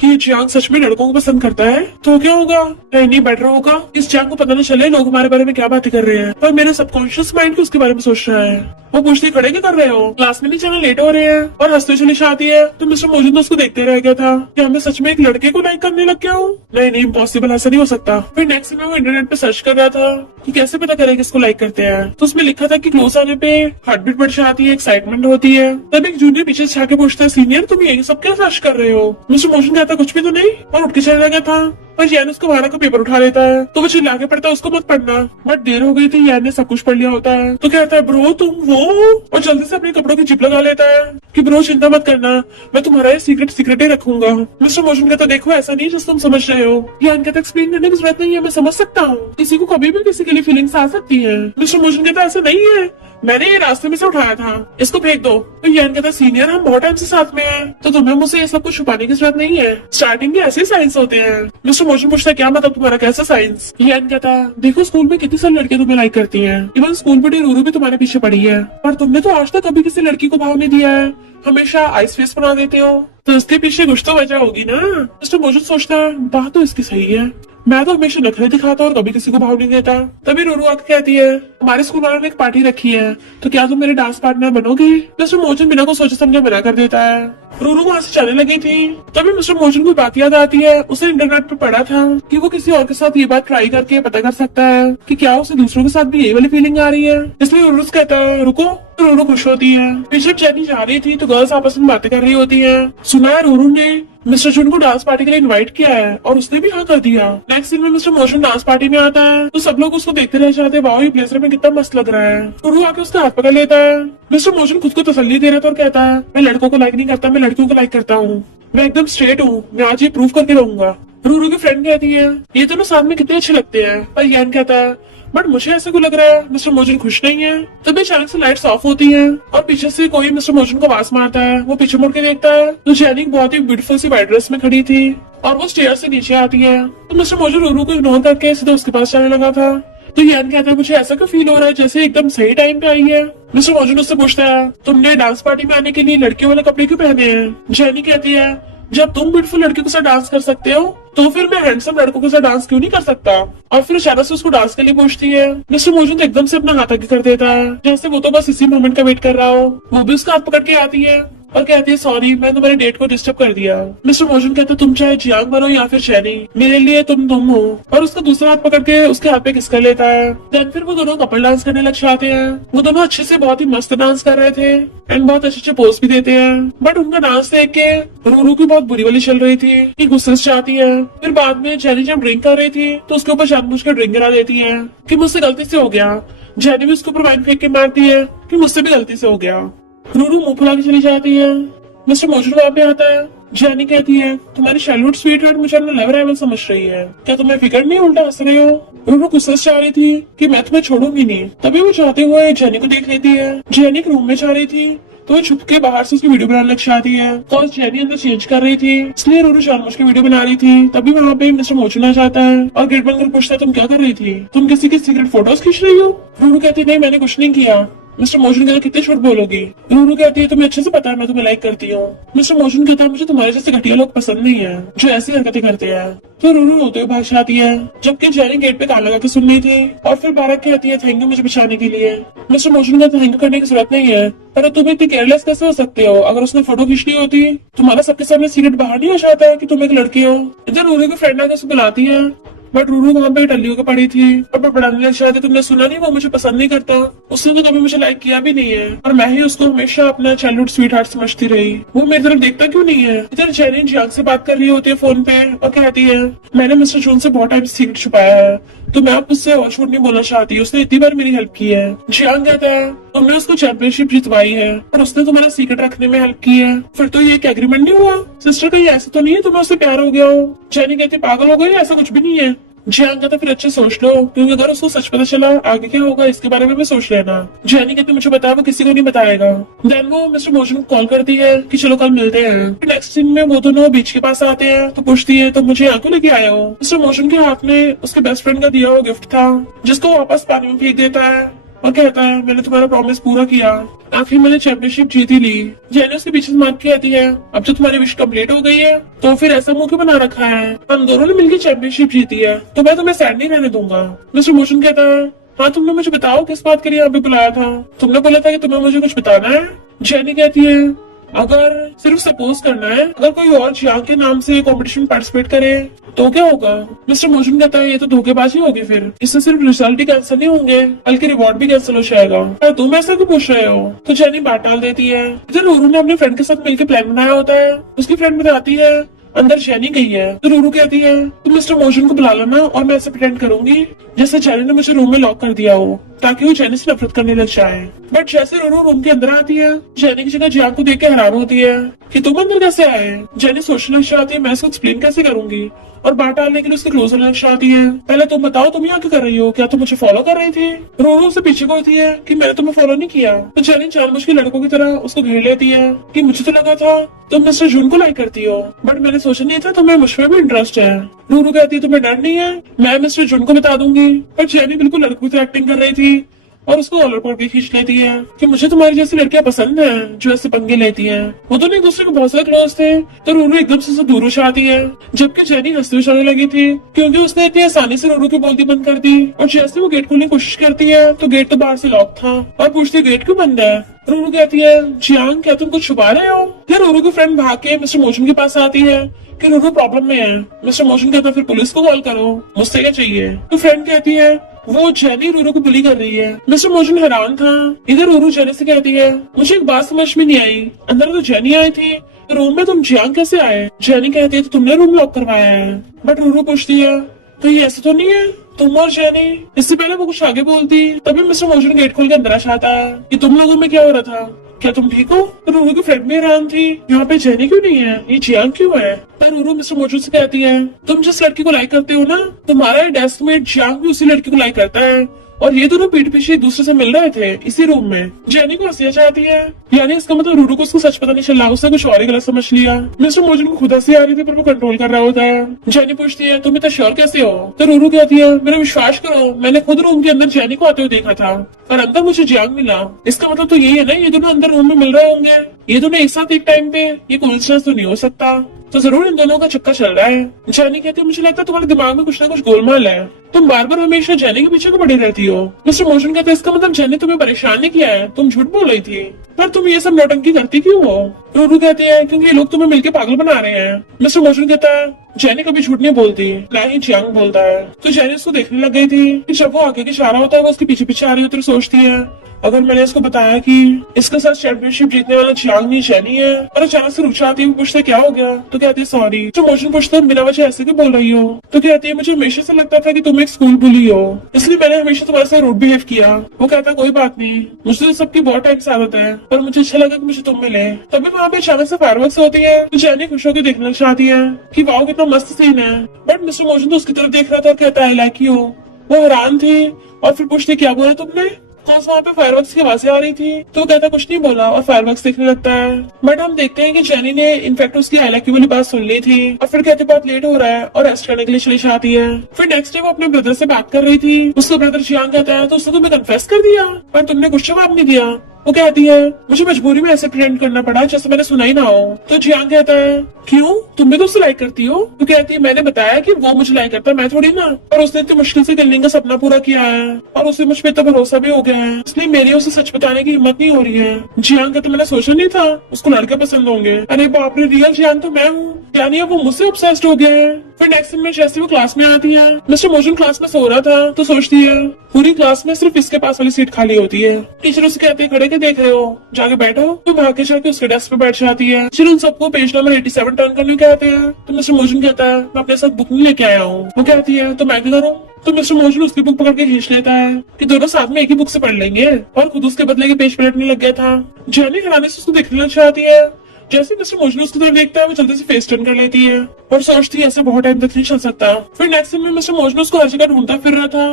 कि ये जियांग सच में लड़कों को पसंद करता है तो क्या होगा। नहीं नहीं, बेटर होगा इस जियांग को पता न चले लोग हमारे बारे में क्या बातें कर रहे हैं। पर मेरे सबकॉन्शियस माइंड उसके बारे में सोच रहा है। वो पूछती खड़े क्या कर रहे हो, क्लास में नहीं जाना, लेट हो रहे हैं। और हंसते चली आती है तो मिस्टर मौजूद उसको देखते रह गया था कि हमें सच में एक लड़के को लाइक करने लग गया हूँ। नहीं नहीं, इम्पॉसिबल, ऐसा नहीं हो सकता। फिर नेक्स्ट में वो इंटरनेट पे सर्च कर रहा था कि कैसे पता करे किसको लाइक करते हैं। तो उसमें लिखा था कि क्लोज आने पे हार्ट बीट बढ़ जाती है, एक्साइटमेंट होती है। तब एक जूनियर पीछे से आके पूछता है, सीनियर तुम यही सब क्या सर्च कर रहे हो। मिस्टर मोशन कहता कुछ भी तो नहीं और उठ के चला गया था। पर यान उसको बाहर का पेपर उठा लेता है तो वो चिल्ला के पढ़ता है उसको मत पढ़ना। बट देर हो गई थी, यान ने सब कुछ पढ़ लिया होता है। तो कहता है ब्रो तुम वो, और जल्दी से अपने कपड़ों की जिप लगा लेता है कि ब्रो चिंता मत करना, मैं तुम्हारा ये सीक्रेट ही रखूंगा। मिस्टर मोशन कहता देखो ऐसा नहीं जैसे तुम समझ रहे हो। यान कहता एक्सप्लेन करने की जरूरत नहीं है, मैं समझ सकता हूँ, किसी को कभी भी किसी के लिए फीलिंग्स आ सकती है। मिस्टर मोशन कहता ऐसा नहीं है, मैंने ये रास्ते में से उठाया था, इसको फेंक दो। तो यान कहता सीनियर हम बहुत टाइम से साथ में हैं, तो तुम्हें मुझसे ये सब कुछ छुपाने की जरूरत नहीं है, स्टार्टिंग के ऐसे साइंस होते हैं। मिस्टर मोशन पूछता क्या मतलब तुम्हारा कैसा साइंस। यान कहता देखो स्कूल में कितनी सारी लड़कियां तुम्हें लाइक करती हैं, इवन स्कूल बड़ी रूरू भी तुम्हारे पीछे पड़ी है, पर तुमने तो आज तक कभी किसी लड़की को भाव नहीं दिया है, हमेशा आइस फेस बना देते हो, तो इसके पीछे कुछ तो वजह होगी ना। मिस्टर मोशन सोचता है बात तो इसकी सही है, मैं तो हमेशा नखरे दिखाता और कभी किसी को भाव नहीं देता। तभी रूरू आके कहती है हमारे स्कूल वालों ने एक पार्टी रखी है, तो क्या तुम मेरे डांस पार्टनर बनोगी। मिस्टर मोचन बिना को सोचे समझे मना कर देता है। रूरू वहाँ से चलने लगी थी तभी मिस्टर मोचन को बात याद आती है, उसे इंटरनेट पे पढ़ा था कि वो किसी और के साथ ये बात ट्राई करके पता कर सकता है कि क्या उसे दूसरों के साथ भी यही वाली फीलिंग आ रही है। इसलिए रूरू कहता है रुको। तो रूरू खुश होती है। पीछे जेनी जा रही थी तो गर्ल्स आपस में बातें कर रही होती है। सुना है रूरू ने मिस्टर जून को डांस पार्टी के लिए इनवाइट किया है और उसने भी हाँ कर दिया। नेक्स्ट सीन में मिस्टर मोशन डांस पार्टी में आता है तो सब लोग उसको देखते रह जाते हैं, वाओ ये ब्लेजर में कितना मस्त लग रहा है। रूरू आके उसका हाथ पकड़ लेता है। मिस्टर मोशन खुद को तसल्ली दे रहा था और कहता है मैं लड़कों को लाइक नहीं करता, मैं लड़कियों को लाइक करता हूँ, मैं एकदम स्ट्रेट हूँ, मैं आज ये प्रूव करके रहूंगा। रूरू की फ्रेंड कहती है ये दोनों साथ में कितने अच्छे लगते हैं, पर यान कहता है बट मुझे ऐसे क्यों लग रहा है मिस्टर मोजन खुश नहीं है। तभी अचानक से लाइट्स ऑफ होती हैं और पीछे से कोई मिस्टर मोजन को आवाज मारता है। वो पीछे मुड़ के देखता है तो जेनिक बहुत ही ब्यूटीफुल सी व्हाइट ड्रेस में खड़ी थी और वो स्टेयर से नीचे आती है। तो मिस्टर मोजन रूरू को इग्नोर करके सीधा उसके पास जाने लगा था। तो यान कहता है मुझे ऐसा क्यों फील हो रहा है जैसे एकदम सही टाइम पे आई है। मिस्टर मोजन उससे पूछता है तुमने डांस पार्टी में आने के लिए लड़कियों वाले कपड़े क्यों पहने हैं। जेनी कहती है जब तुम ब्यूटीफुल लड़कियों के साथ डांस कर सकते हो तो फिर मैं हैंडसम लड़कों के साथ डांस क्यों नहीं कर सकता। और फिर अचानक से उसको डांस के लिए पूछती है। मिस्टर मोजन तो एकदम से अपना हाथ आगे कर देता है जैसे वो तो बस इसी मोमेंट का वेट कर रहा हो। वो भी उसका हाथ पकड़ के आती है और कहती है सॉरी मैं तुम्हारे डेट को डिस्टर्ब कर दिया। मिस्टर मोजन कहते तुम चाहे जियांग बनो या फिर चैनी, मेरे लिए तुम हो। और उसका दूसरा हाथ पकड़ के उसके हाथ पे किस कर लेता है। देन फिर वो दोनों कपल डांस करने लग जाते हैं। वो दोनों अच्छे से बहुत ही मस्त डांस कर रहे थे एंड बहुत अच्छे पोज भी देते हैं। बट उनका डांस देख के रूरू की बहुत बुरी वाली चल रही थी कि गुस्से से जाती है। फिर बाद में जेनी जब ड्रिंक कर रही थी तो उसके ऊपर जानबूझकर ड्रिंक गिरा देती है कि मुझसे गलती से हो गया। जेनी भी उसके ऊपर वाइन फेंक के मारती है कि मुझसे भी गलती से हो गया। रूरू मुंह फुला के चली जाती है। मिस्टर मोजन वहाँ पे आता है। जेनी कहती है तुम्हारी चाइल्डहुड स्वीट हार्ट मुझे अपना लव राइवल समझ रही है, क्या तुम्हें फिक्र नहीं, उल्टा हंस रहे हो। रूरू गुस्से से जा रही थी कि मैं तुम्हें छोड़ूंगी नहीं। तभी वो जाते हुए जेनी को देख लेती है। जेनी एक रूम में जा रही थी तो वो छुप के बाहर से उसकी वीडियो बनाने लग जाती है। तो जेनी अंदर चेंज कर रही थी इसलिए रूरू जानबूझ के वीडियो बना रही थी। तभी वहाँ पे मिस्टर मोजन आ जाता है और गेट बंद कर पूछता है तुम क्या कर रही थी, तुम किसी की सीक्रेट फोटोज खींच रही हो। रूरू कहती नहीं मैंने कुछ नहीं किया। मिस्टर मोशन कहता कितने झूठ बोलोगी। रूरू कहती है तुम्हें अच्छे से पता है मैं तुम्हें लाइक करती हूँ। मिस्टर मोशन कहता है मुझे तुम्हारे जैसे घटिया लोग पसंद नहीं है जो ऐसी हरकतें करते हैं। तो रूरू रोते हुए भाग जाती है जबकि जेनी गेट पे ताला लगा के सुन रही थी। और फिर बारक कहती है थैंक यू मुझे बचाने के लिए। मिस्टर मोशन कहता थैंक यू करने की जरूरत नहीं है, पर तुम इतनी केयरलेस कैसे हो सकते हो, अगर उसने फोटो खींचनी होती तुम्हारा सबके सामने सीक्रेट बाहर नहीं आ जाता है कि तुम एक लड़की हो। इधर रूरू की फ्रेंड आके उसे बुलाती है बट रूरू वहाँ पे टल्ली होकर पड़ी थी और मैं पढ़ाने लग जाती। तुमने सुना नहीं वो मुझे पसंद नहीं करता, उसने तो कभी मुझे लाइक किया भी नहीं है और मैं ही उसको हमेशा अपना चाइल्डहुड स्वीट हार्ट समझती रही। वो मेरी तरफ देखता क्यों नहीं है। इधर जेनी जियांग से बात कर रही होती है फोन पे और कहती है मैंने मिस्टर जून से बहुत टाइम सीक्रेट छुपाया है तो मैं अब उससे और झूठ नहीं बोलना चाहती, उसने इतनी बार मेरी हेल्प की है। जियांग कहता है तुमने उसको चैंपियनशिप जितवाई है और उसने तुम्हारा सीक्रेट रखने में हेल्प की है, फिर तो ये एक एग्रीमेंट नहीं हुआ। सिस्टर कहीं ऐसा तो नहीं है तुम्हें उससे प्यार हो गया हो। जेनी कहती पागल हो गई, ऐसा कुछ भी नहीं है। जियांग कहता फिर अच्छे सोच लो क्योंकि अगर उसको सच पता चला आगे क्या होगा इसके बारे में भी सोच लेना। जेनी कहती मुझे बताया वो किसी को नहीं बताएगा। देन वो मिस्टर मोशन को कॉल करती है कि चलो कल मिलते हैं। नेक्स्ट सीन में वो दोनों बीच के पास आते हैं तो पूछती है तो मुझे यहाँ क्यों लेके आए हो। मिस्टर मोशन के हाथ में उसके बेस्ट फ्रेंड का दिया हुआ गिफ्ट था जिसको वापस पानी में फेंक देता है और कहता है मैंने तुम्हारा प्रॉमिस पूरा किया, आखिर मैंने चैंपियनशिप जीत ही ली। जेनी उसके पीछे से मार के आती है अब जो तुम्हारी विश कंप्लीट हो गई है तो फिर ऐसा मुंह क्यों बना रखा है, हम दोनों ने मिलकर चैंपियनशिप जीती है तो मैं तुम्हें सैड नहीं रहने दूंगा। मिस्टर मोशन कहता है हाँ तुमने मुझे बताओ किस बात के लिए यहाँ पे बुलाया था, तुमने बोला था कि तुम्हें मुझे कुछ बताना है। जेनी कहती है अगर सिर्फ सपोज करना है, अगर कोई और जियांग के नाम से कंपटीशन में पार्टिसिपेट करे तो क्या होगा। मिस्टर मोशन कहता है ये तो धोखेबाजी होगी, फिर इससे सिर्फ रिजल्ट ही कैंसिल नहीं होंगे बल्कि रिवॉर्ड भी कैंसिल हो जाएगा। तुम ऐसा क्यों पूछ रहे हो। तो जेनी बात टाल देती है। इधर रूरू ने अपने फ्रेंड के साथ मिलकर प्लान बनाया होता है। उसकी फ्रेंड बताती है अंदर जेनी गई है तो रूरू कहती है तुम मिस्टर मोशन को बुला लेना और मैं ऐसे प्रिटेंड करूंगी जैसे जेनी ने मुझे रूम में लॉक कर दिया हो ताकि वो जेनी से नफरत करने लग जाए। बट जैसे रूरू रूम के अंदर आती है जेनी की जगह जियांग को देख के हैरान होती है कि तुम अंदर कैसे आए। जेनी सोचने लग जाती है मैं इसको एक्सप्लेन कैसे करूंगी और बात डालने के लिए उसके क्लोजर लग जाती है। पहले तुम बताओ तुम यहाँ क्या कर रही हो, क्या तुम मुझे फॉलो कर रही थी। रूरू उससे पीछे को होती है कि मैंने तुम्हें फॉलो नहीं किया। तो जेनी जानबूझ के लड़कों की तरह उसको घेर लेती है कि मुझे तो लगा था तुम मिस्टर जून को लाइक करती हो बट मैंने सोचा नहीं था तुम्हें मुझ में भी इंटरेस्ट है। रूरू कहती है तुम्हें डर नहीं है, मैं मिस्टर जून को बता दूंगी। पर जेनी बिल्कुल लड़कों की एक्टिंग कर रही थी और उसको कॉलर पर भी खींच लेती है कि मुझे तुम्हारी जैसी लड़कियां पसंद हैं जो ऐसे पंगे लेती हैं। वो दोनों एक दूसरे को बहुत ज्यादा क्लोज थे तो रूरू एकदम से दूर हो जाती है जबकि जेनी हंसते हुए चलने लगी थी क्योंकि उसने इतनी आसानी से रूरू की बोलती बंद कर दी। और जैसे वो गेट खोलने की कोशिश करती है तो गेट तो बाहर से लॉक था और पूछती है गेट क्यों बंद है। रूरू कहती है जियांग क्या तुम कुछ छुपा रहे हो। फिर रूरू की फ्रेंड भाग के मिस्टर मोशन के पास आती है कि रूरू प्रॉब्लम में है। मिस्टर मोशन कहता है फिर पुलिस को कॉल करो, मुझसे क्या चाहिए। तो फ्रेंड कहती है वो जेनी रूरू को बुली कर रही है। मिस्टर मोशन हैरान था। इधर रूरू जेनी से कहती है मुझे एक बात समझ में नहीं आई, अंदर तो जेनी आई थी, रूम में तुम जियांग कैसे आए। जेनी कहती है तो तुमने रूम लॉक करवाया है। बट रूरू पूछती है तो ये ऐसा तो नहीं है तुम और जेनी। इससे पहले वो कुछ आगे बोलती तभी मिस्टर मोशन गेट खोल के अंदर आ जाता है कि तुम लोगों में क्या हो रहा था, क्या तुम ठीक हो। तो रूरू की फ्रेंड भी हैरान थी यहाँ पे जेनी क्यों नहीं है, ये जियांग क्यों है। पर रूरू मिस्टर मोशन से कहती है तुम जिस लड़की को लाइक करते हो ना तुम्हारा डेस्क में जियांग भी उसी लड़की को लाइक करता है और ये दोनों पीठ पीछे एक दूसरे से मिल रहे थे इसी रूम में। जेनी को हंसी आ जाती है यानी इसका मतलब रूरू को उसको सच पता नहीं चला, उसने कुछ और ही गलत समझ लिया। मिस्टर मोजन को खुद हंसी आ रही थी पर वो कंट्रोल कर रहा होता है। जेनी पूछती है तुम इतना श्योर कैसे हो। तो रूरू कहती है मेरा विश्वास करो मैंने खुद रूम के अंदर जेनी को आते हुए देखा था और अंदर मुझे जियांग मिला। इसका मतलब तो यही है ना ये दोनों अंदर रूम में मिल रहे होंगे, ये दोनों एक साथ एक टाइम पे, ये कोइंसिडेंस तो नहीं हो सकता। तो जरूर इन दोनों का चक्कर चल रहा है। जेनी कहती है मुझे लगता है तुम्हारे दिमाग में कुछ ना कुछ गोलमाल है, तुम बार बार हमेशा जेनी के पीछे को पड़ी रहती हो। मिस्टर मोशन कहते हैं इसका मतलब जेनी तुम्हें परेशान नहीं किया है, तुम झूठ बोल रही थी। पर तुम ये सब नौटंकी करती क्यों हो। रूरू कहती है क्योंकि ये लोग तुम्हें मिलके पागल बना रहे हैं। मिस्टर मोशन कहता है जेनी कभी झूठ नहीं बोलती, ना ही जियांग बोलता है। तो जेनी उसको देखने लग गई थी कि जब वो आगे के इशारा होता है वो उसके पीछे पीछे आ रही होती है। सोचती है अगर मैंने इसको बताया कि इसके साथ चैंपियनशिप जीतने वाला जियांग नहीं जेनी है और अचानक से रुक जाती है, वो पूछते क्या हो गया। तो कहती है सॉरी। तो मोशन पूछता है बिना वजह ऐसे क्यों बोल रही हो। तो कहती है मुझे हमेशा से लगता था कि तुम एक स्कूल बुली हो इसलिए मैंने हमेशा तुम्हारे साथ रूड बिहेव किया। वो कहता कोई बात नहीं, मुझे तो सबकी बहुत टाइम से आदत है पर मुझे अच्छा लगा कि मुझे तुम मिले। तभी वहाँ पे अचानक से फायरवर्क्स होती है तो जेनी खुश होकर देखने लग जाती है कि वाओ कितना मस्त सीन है। बट मिस्टर मोशन तो उसकी तरफ देख रहा था और कहता है लाइक यू। वो हैरान थी और फिर पूछते क्या बोला तुमने। कॉज वहाँ पे फायरवर्क्स की आवाजें आ रही थी तो कहता कुछ नहीं बोला और फायरवर्क्स देखने लगता है। बट हम देखते हैं कि जेनी ने इनफैक्ट उसकी आई लाइक यू वाली बात सुन ली थी और फिर कहते बहुत लेट हो रहा है और रेस्ट करने के लिए चली जाती है। फिर नेक्स्ट डे वो अपने ब्रदर से बात कर रही थी, उसका ब्रदर जियांग कहता है तो उसने तुम्हें कन्फेस कर दिया पर तुमने कुछ जवाब नहीं दिया। वो कहती है मुझे मजबूरी में ऐसे प्रिटेंड करना पड़ा जैसे मैंने सुना ही ना हो। तो जियांग कहता है क्यों तुम भी तो उसे लाइक करती हो। तो कहती है मैंने बताया कि वो मुझे लाइक करता है, मैं थोड़ी ना। और उसने इतनी मुश्किल से दिल्ली का सपना पूरा किया है और उसे मुझ पर इतना भरोसा भी हो गया है इसलिए मेरी उसे सच बताने की हिम्मत नहीं हो रही है। जियांग कहता मैंने सोचा नहीं था उसको लड़के पसंद होंगे। अरे बाप रे रियल जियांग तो मैं हूँ, यानी अब वो मुझसे ऑब्सेस्ड हो गया है। फिर नेक्स्ट में जैसे वो क्लास में आती है मिस्टर मोशन क्लास में सो रहा था तो सोचती है पूरी क्लास में सिर्फ इसके पास वाली सीट खाली होती है। टीचर उसे कहते हैं खड़े के देख रहे हो, जाके बैठो। तो भाग के जाके उसके डेस्क पे बैठ जाती है। फिर उन सबको पेज नंबर 87 टर्न करने कहते हैं। तो मिस्टर मोशन कहता है मैं अपने साथ बुक नहीं लेके आया हूँ। वो कहती है तो मैं क्या करूँ। तो मिस्टर मोशन उसकी बुक पकड़ के खींच लेता है कि दोनों साथ में एक ही बुक से पढ़ लेंगे और खुद उसके बदले के पेज पलटने लग गया था। जेनी हैरानी से उसको देखने लग जाती है। जैसे मिस्टर मोशन उसकी तरफ देखता है वो जल्दी से फेस टर्न कर लेती है और सोचती है ऐसे बहुत टाइम तक नहीं चल सकता। फिर नेक्स्ट सीन में मिस्टर मोशन उसको हर जगह ढूंढता फिर रहा था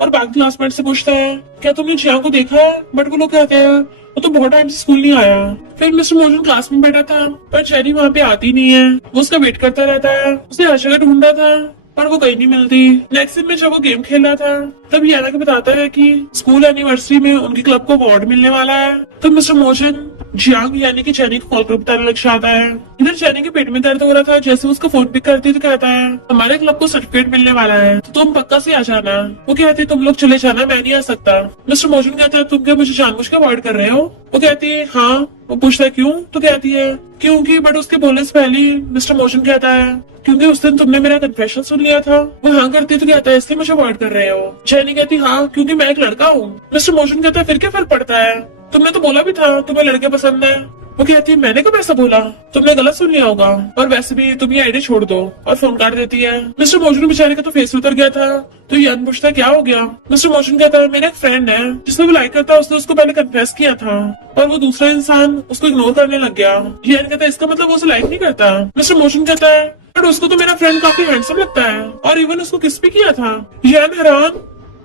और बाकी क्लासमेट से पूछता है क्या तुमने जियांग को देखा है। बट वो लोग कहते हैं वो तो बहुत टाइम से स्कूल नहीं आया। फिर मिस्टर मोशन क्लास में बैठा था पर जेनी वहाँ पे आती नहीं है। वो उसका वेट करता रहता है, उसने हर जगह ढूंढा था पर वो कहीं नहीं मिलती। नेक्स्ट दिन में जब वो गेम खेल रहा था तब याना के बताता है कि स्कूल एनिवर्सरी में उनकी क्लब को अवार्ड मिलने वाला है। तो मिस्टर मोशन जियांग यानी कि चैनी को कॉल कर बताने लग जाता है। इधर चैनी के पेट में दर्द हो रहा था, जैसे उसका फोन पिक करती तो कहता है हमारे क्लब को सर्टिफिकेट मिलने वाला है, तो तुम पक्का से आ जाना। वो कहती है तुम लोग चले जाना, मैं नहीं आ सकता। मिस्टर मोशन कहता है तुम क्या मुझे जानबूझ के अवॉइड कर रहे हो? वो कहती है हाँ। वो पूछता है क्यों? तो कहती है क्योंकि, बट उसके बोलने से पहले ही मिस्टर मोशन कहता है क्योंकि उस दिन तुमने मेरा कन्फेशन सुन लिया था। वो हाँ करती तो कहता है इसलिए मुझे अवॉइड कर रहे हो। चैनी कहती हाँ क्योंकि मैं एक लड़का हूँ। मिस्टर मोशन कहता है फिर क्या फर्क पड़ता है, तुमने तो बोला भी था तुम्हें लड़के पसंद है। वो कहती है मैंने कब ऐसा बोला, तुमने गलत सुन लिया होगा, और वैसे भी तुम ये आईडी छोड़ दो, और फोन काट देती है। मिस्टर मोशन बेचारे का तो फेस उतर गया था। तो यान पूछता है क्या हो गया? मिस्टर मोशन कहता है मेरा एक फ्रेंड है जिसने वो लाइक करता है, उसने उसको पहले कन्फेस किया था और वो दूसरा इंसान उसको इग्नोर करने लग गया। यान कहता है इसका मतलब वो उसे लाइक नहीं करता। मिस्टर मोशन कहता है बट उसको तो मेरा फ्रेंड काफी हैंडसम लगता है और इवन उसको किस भी किया था। यान हैरान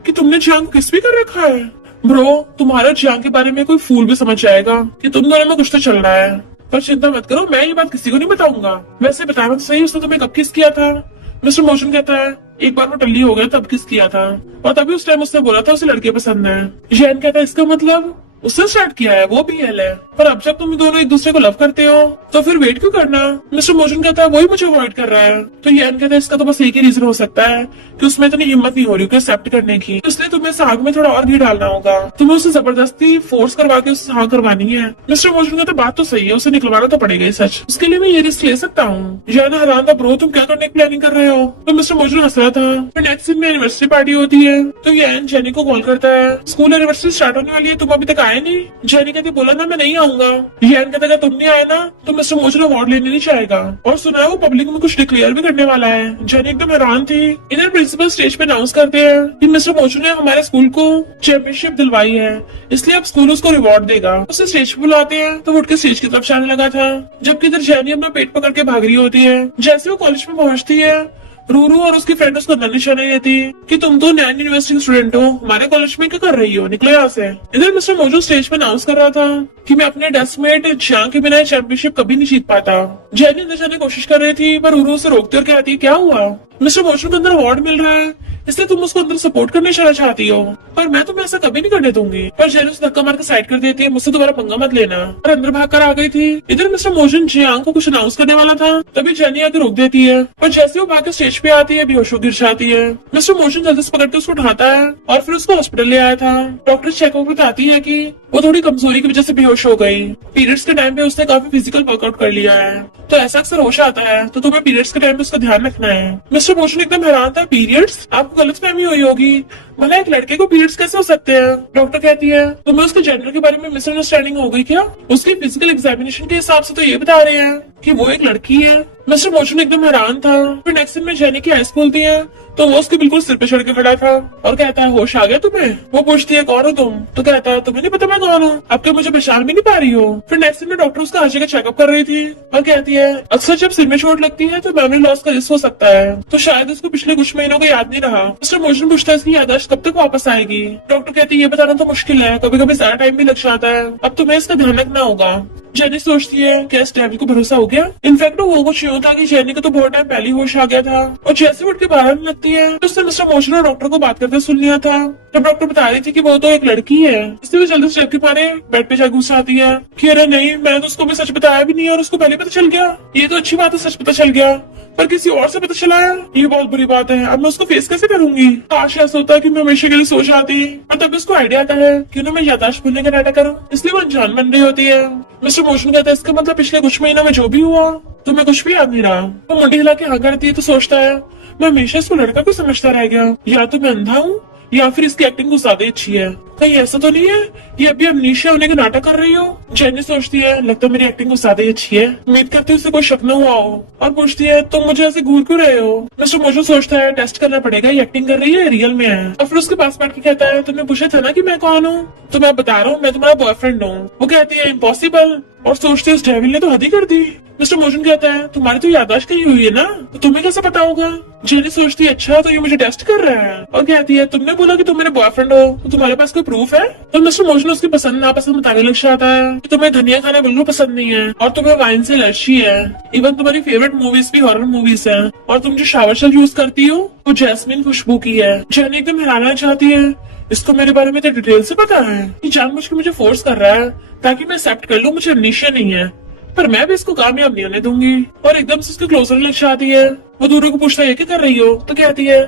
कि तुमने जियांग को किस भी कर रखा है। ब्रो तुम्हारा जियांग के बारे में कोई फूल भी समझ जाएगा कि तुम दोनों में कुछ तो चल रहा है, पर चिंता मत करो, मैं ये बात किसी को नहीं बताऊंगा। वैसे बताया मत सही उसने तुम्हें कब किस किया था? मिस्टर मोशन कहता है एक बार वो टल्ली हो गया तब किस किया था, और तभी उस टाइम उसने बोला था उसे लड़के पसंद है। जैन कहता है इसका मतलब उससे स्टार्ट किया है, वो भी एल है, पर अब जब तुम दोनों एक दूसरे को लव करते हो तो फिर वेट क्यों करना? मिस्टर मोशन कहता है वही मुझे अवॉइड कर रहा है। तो यान कहता है इसका तो बस एक ही रीजन हो सकता है कि उसमें इतनी हिम्मत नहीं हो रही एक्सेप्ट करने की, इसलिए तुम्हें इस आग में थोड़ा और घी डालना होगा, तुम्हें उसे जबरदस्ती फोर्स करवा के उससे हाँ करवानी है। मिस्टर मोशन कहता है बात तो सही है, उसे निकलवाना तो पड़ेगा ही सच, उसके लिए मैं ये रिस्क ले सकता हूँ। यान हैरान था ब्रो तुम क्या करने की प्लानिंग कर रहे हो? तो मिस्टर मोशन हंस रहा था। फिर नेक्स्ट दिन में एनिवर्सरी पार्टी होती है तो यान जेनी को कॉल करता है स्कूल एनिवर्सरी स्टार्ट होने वाली है, तुम अभी तक आए नहीं। जेनी कहती बोला ना मैं नहीं आऊंगा। यान कहता तुम नहीं आए ना तो मिस्टर मोशन अवार्ड लेने नहीं चाहेगा, और सुना है वो पब्लिक में कुछ डिक्लेयर भी करने वाला है। जेनी एकदम हैरान थी। इधर प्रिंसिपल स्टेज पे अनाउंस करते हैं कि मिस्टर मोशन ने हमारे स्कूल को चैंपियनशिप दिलवाई है, इसलिए अब स्कूल उसको रिवॉर्ड देगा। उसे स्टेज पे बुलाते हैं तो वो उठ के स्टेज की तरफ जाने लगा था, जबकि इधर जेनी अपना पेट पकड़ के भाग रही होती है। जैसे वो कॉलेज में पहुंचती है रूरू और उसकी फ्रेंड उसको अंदर निशाने देती कि तुम तो नैन यूनिवर्सिटी के स्टूडेंट हो, हमारे कॉलेज में क्या कर रही हो, निकलो यहाँ से। इधर मिस्टर मोजो स्टेज पे अनाउंस कर रहा था कि मैं अपने डेस्कमेट जियांग के बिना चैंपियनशिप कभी नहीं जीत पाता। जेनी अंदर जाने की कोशिश कर रही थी पर रूरू उसे रोकते और कहती क्या हुआ? मिस्टर मोजो को अंदर अवार्ड मिल रहा है इसलिए तुम उसको अंदर सपोर्ट करने चला चाहती हो, पर मैं तुम्हें ऐसा कभी नहीं करने दूंगी। पर जेनी उसे धक्का मार के साइड कर देती है, मुझसे दोबारा पंगा मत लेना, और अंदर भाग कर आ गई थी। इधर मिस्टर मोजन जियांग को कुछ अनाउंस करने वाला था तभी जेनी आके रोक देती है, पर जैसे वो भाग के स्टेज पे आती है बेहोश होकर गिर जाती है। मिस्टर मोजन जल्दी से पकड़ते उसको उठाता है और फिर उसको हॉस्पिटल ले आया था। डॉक्टर चेकअप बताती है कि वो थोड़ी कमजोरी की वजह से बेहोश हो गई। पीरियड्स के टाइम पे उसने काफी फिजिकल वर्कआउट कर लिया है, तो ऐसा अक्सर होश आता है, तो तुम्हें पीरियड्स के टाइम पे उसका ध्यान रखना है। मिस्टर मोशन एकदम हैरान था, पीरियड्स? आपको गलतफहमी हुई होगी, भला एक लड़के को पीरियड्स कैसे हो सकते हैं? डॉक्टर कहती है तुम्हें उसके जेंडर के बारे में मिसअंडरस्टैंडिंग हो गई क्या? उसकी फिजिकल एग्जामिनेशन के हिसाब से तो ये बता रहे हैं कि वो एक लड़की है। मिस्टर मोशन एकदम हैरान था। फिर नेक्स्ट दिन में जेनी की आइस खुलती है तो वो उसके बिल्कुल सिर पे चढ़ के खड़ा था और कहता है होश आ गया तुम्हें? वो पूछती है कौन हो तुम? तो कहता है तुम्हें नहीं पता मैं कौन हूँ, अब क्या मुझे पहचान भी नहीं पा रही हो? फिर नेक्स्ट दिन में डॉक्टर उसका हर जगह चेकअप कर रही थी और कहती है अक्सर जब सिर में चोट लगती है तो मेमोरी लॉस का रिस्क हो सकता है, तो शायद उसको पिछले कुछ महीनों का याद नहीं रहा। मिस्टर मोशन पूछता है इसकी याददाश्त कब तक वापस आएगी? डॉक्टर कहती है ये बताना तो मुश्किल है, कभी कभी ज्यादा टाइम भी लग जाता है, अब तुम्हें इसका ध्यान रखना होगा। जेनी सोचती है क्या इस डेविल को भरोसा हो गया? इनफैक्ट वो कुछ यूं था कि जेनी को तो बहुत टाइम पहले होश आ गया था, और जैसे उठ के बाहर आने लगती है तो उसने मिस्टर मोशन और डॉक्टर को बात करते सुन लिया था। जब डॉक्टर बता रही थी कि वो तो एक लड़की है, इसलिए वो जल्दी से जबकि मारे बेड पे जाकर घुस आती है कि अरे नहीं, मैंने तो उसको भी सच बताया भी नहीं और उसको पहले पता चल गया। ये तो अच्छी बात है सच पता चल गया, पर किसी और से पता चला है, ये बहुत बुरी बात है। अब मैं उसको फेस कैसे करूंगी? काश ऐसा होता है कि मैं हमेशा के लिए सो जाती, और तभी उसको आइडिया आता है कि मैं याददाश्त भूलने का नाटक करूं, इसलिए वो अनजान बन रही होती है। मिस्टर मोशन कहता है इसका मतलब पिछले कुछ महीनों में जो भी हुआ तुम्हें कुछ भी याद नहीं रहा। वो मुंडी हिला के हाँ करती है तो सोचता है मैं हमेशा इसको लड़का को समझता रह गया, या तो मैं अंधा हूँ या फिर इसकी एक्टिंग कुछ ज्यादा अच्छी है, कहीं ऐसा तो नहीं है ये अभी अमनीशिया होने का नाटक कर रही हो? जेनी सोचती है लगता है मेरी एक्टिंग कुछ ज्यादा अच्छी है, उम्मीद करती है उसे कोई शक न हुआ हो, और पूछती है तुम मुझे ऐसे घूर क्यों रहे हो? मिस्टर मोजो सोचता है टेस्ट करना पड़ेगा ये एक्टिंग कर रही है रियल में है, और फिर उसके पास बैठ के कहता है तुमने पूछा था ना कि मैं कौन हूँ, तो मैं बता रहा हूँ मैं तुम्हारा बॉयफ्रेंड हूँ। वो कहती है इम्पॉसिबल, और सोचती है उस डेविल ने तो हद ही कर दी। मिस्टर मोजन कहता है तुम्हारी तो याददाश्त कही हुई है ना, तो तुम्हें कैसे पता होगा? जेनी सोचती है अच्छा तो ये मुझे टेस्ट कर रहा है और कहती है तुमने बोला कि तुम मेरे बॉयफ्रेंड हो तो तुम्हारे पास कोई प्रूफ है। तो मिस्टर मोशन उसकी पसंद नापसंद बताने लग जाता है कि तुम्हें धनिया खाना बिल्कुल पसंद नहीं है और तुम्हें वाइन से एलर्जी है। इवन तुम्हारी फेवरेट मूवीज भी हॉरर मूवीज है और तुम जो शावर शेल यूज करती हो वो जैस्मिन खुशबू की है। जेनी एकदम हैराना चाहती है इसको मेरे बारे में तो डिटेल से पता है, ये जानबूझ के मुझे फोर्स कर रहा है ताकि मैं एक्सेप्ट कर लूं मुझे अमनीशिया नहीं है, पर मैं भी इसको कामयाब नहीं होने दूंगी। और एकदम से उसके क्लोजर लग जाती है। वो दूरों को पूछता है क्या कर रही हो, तो कहती है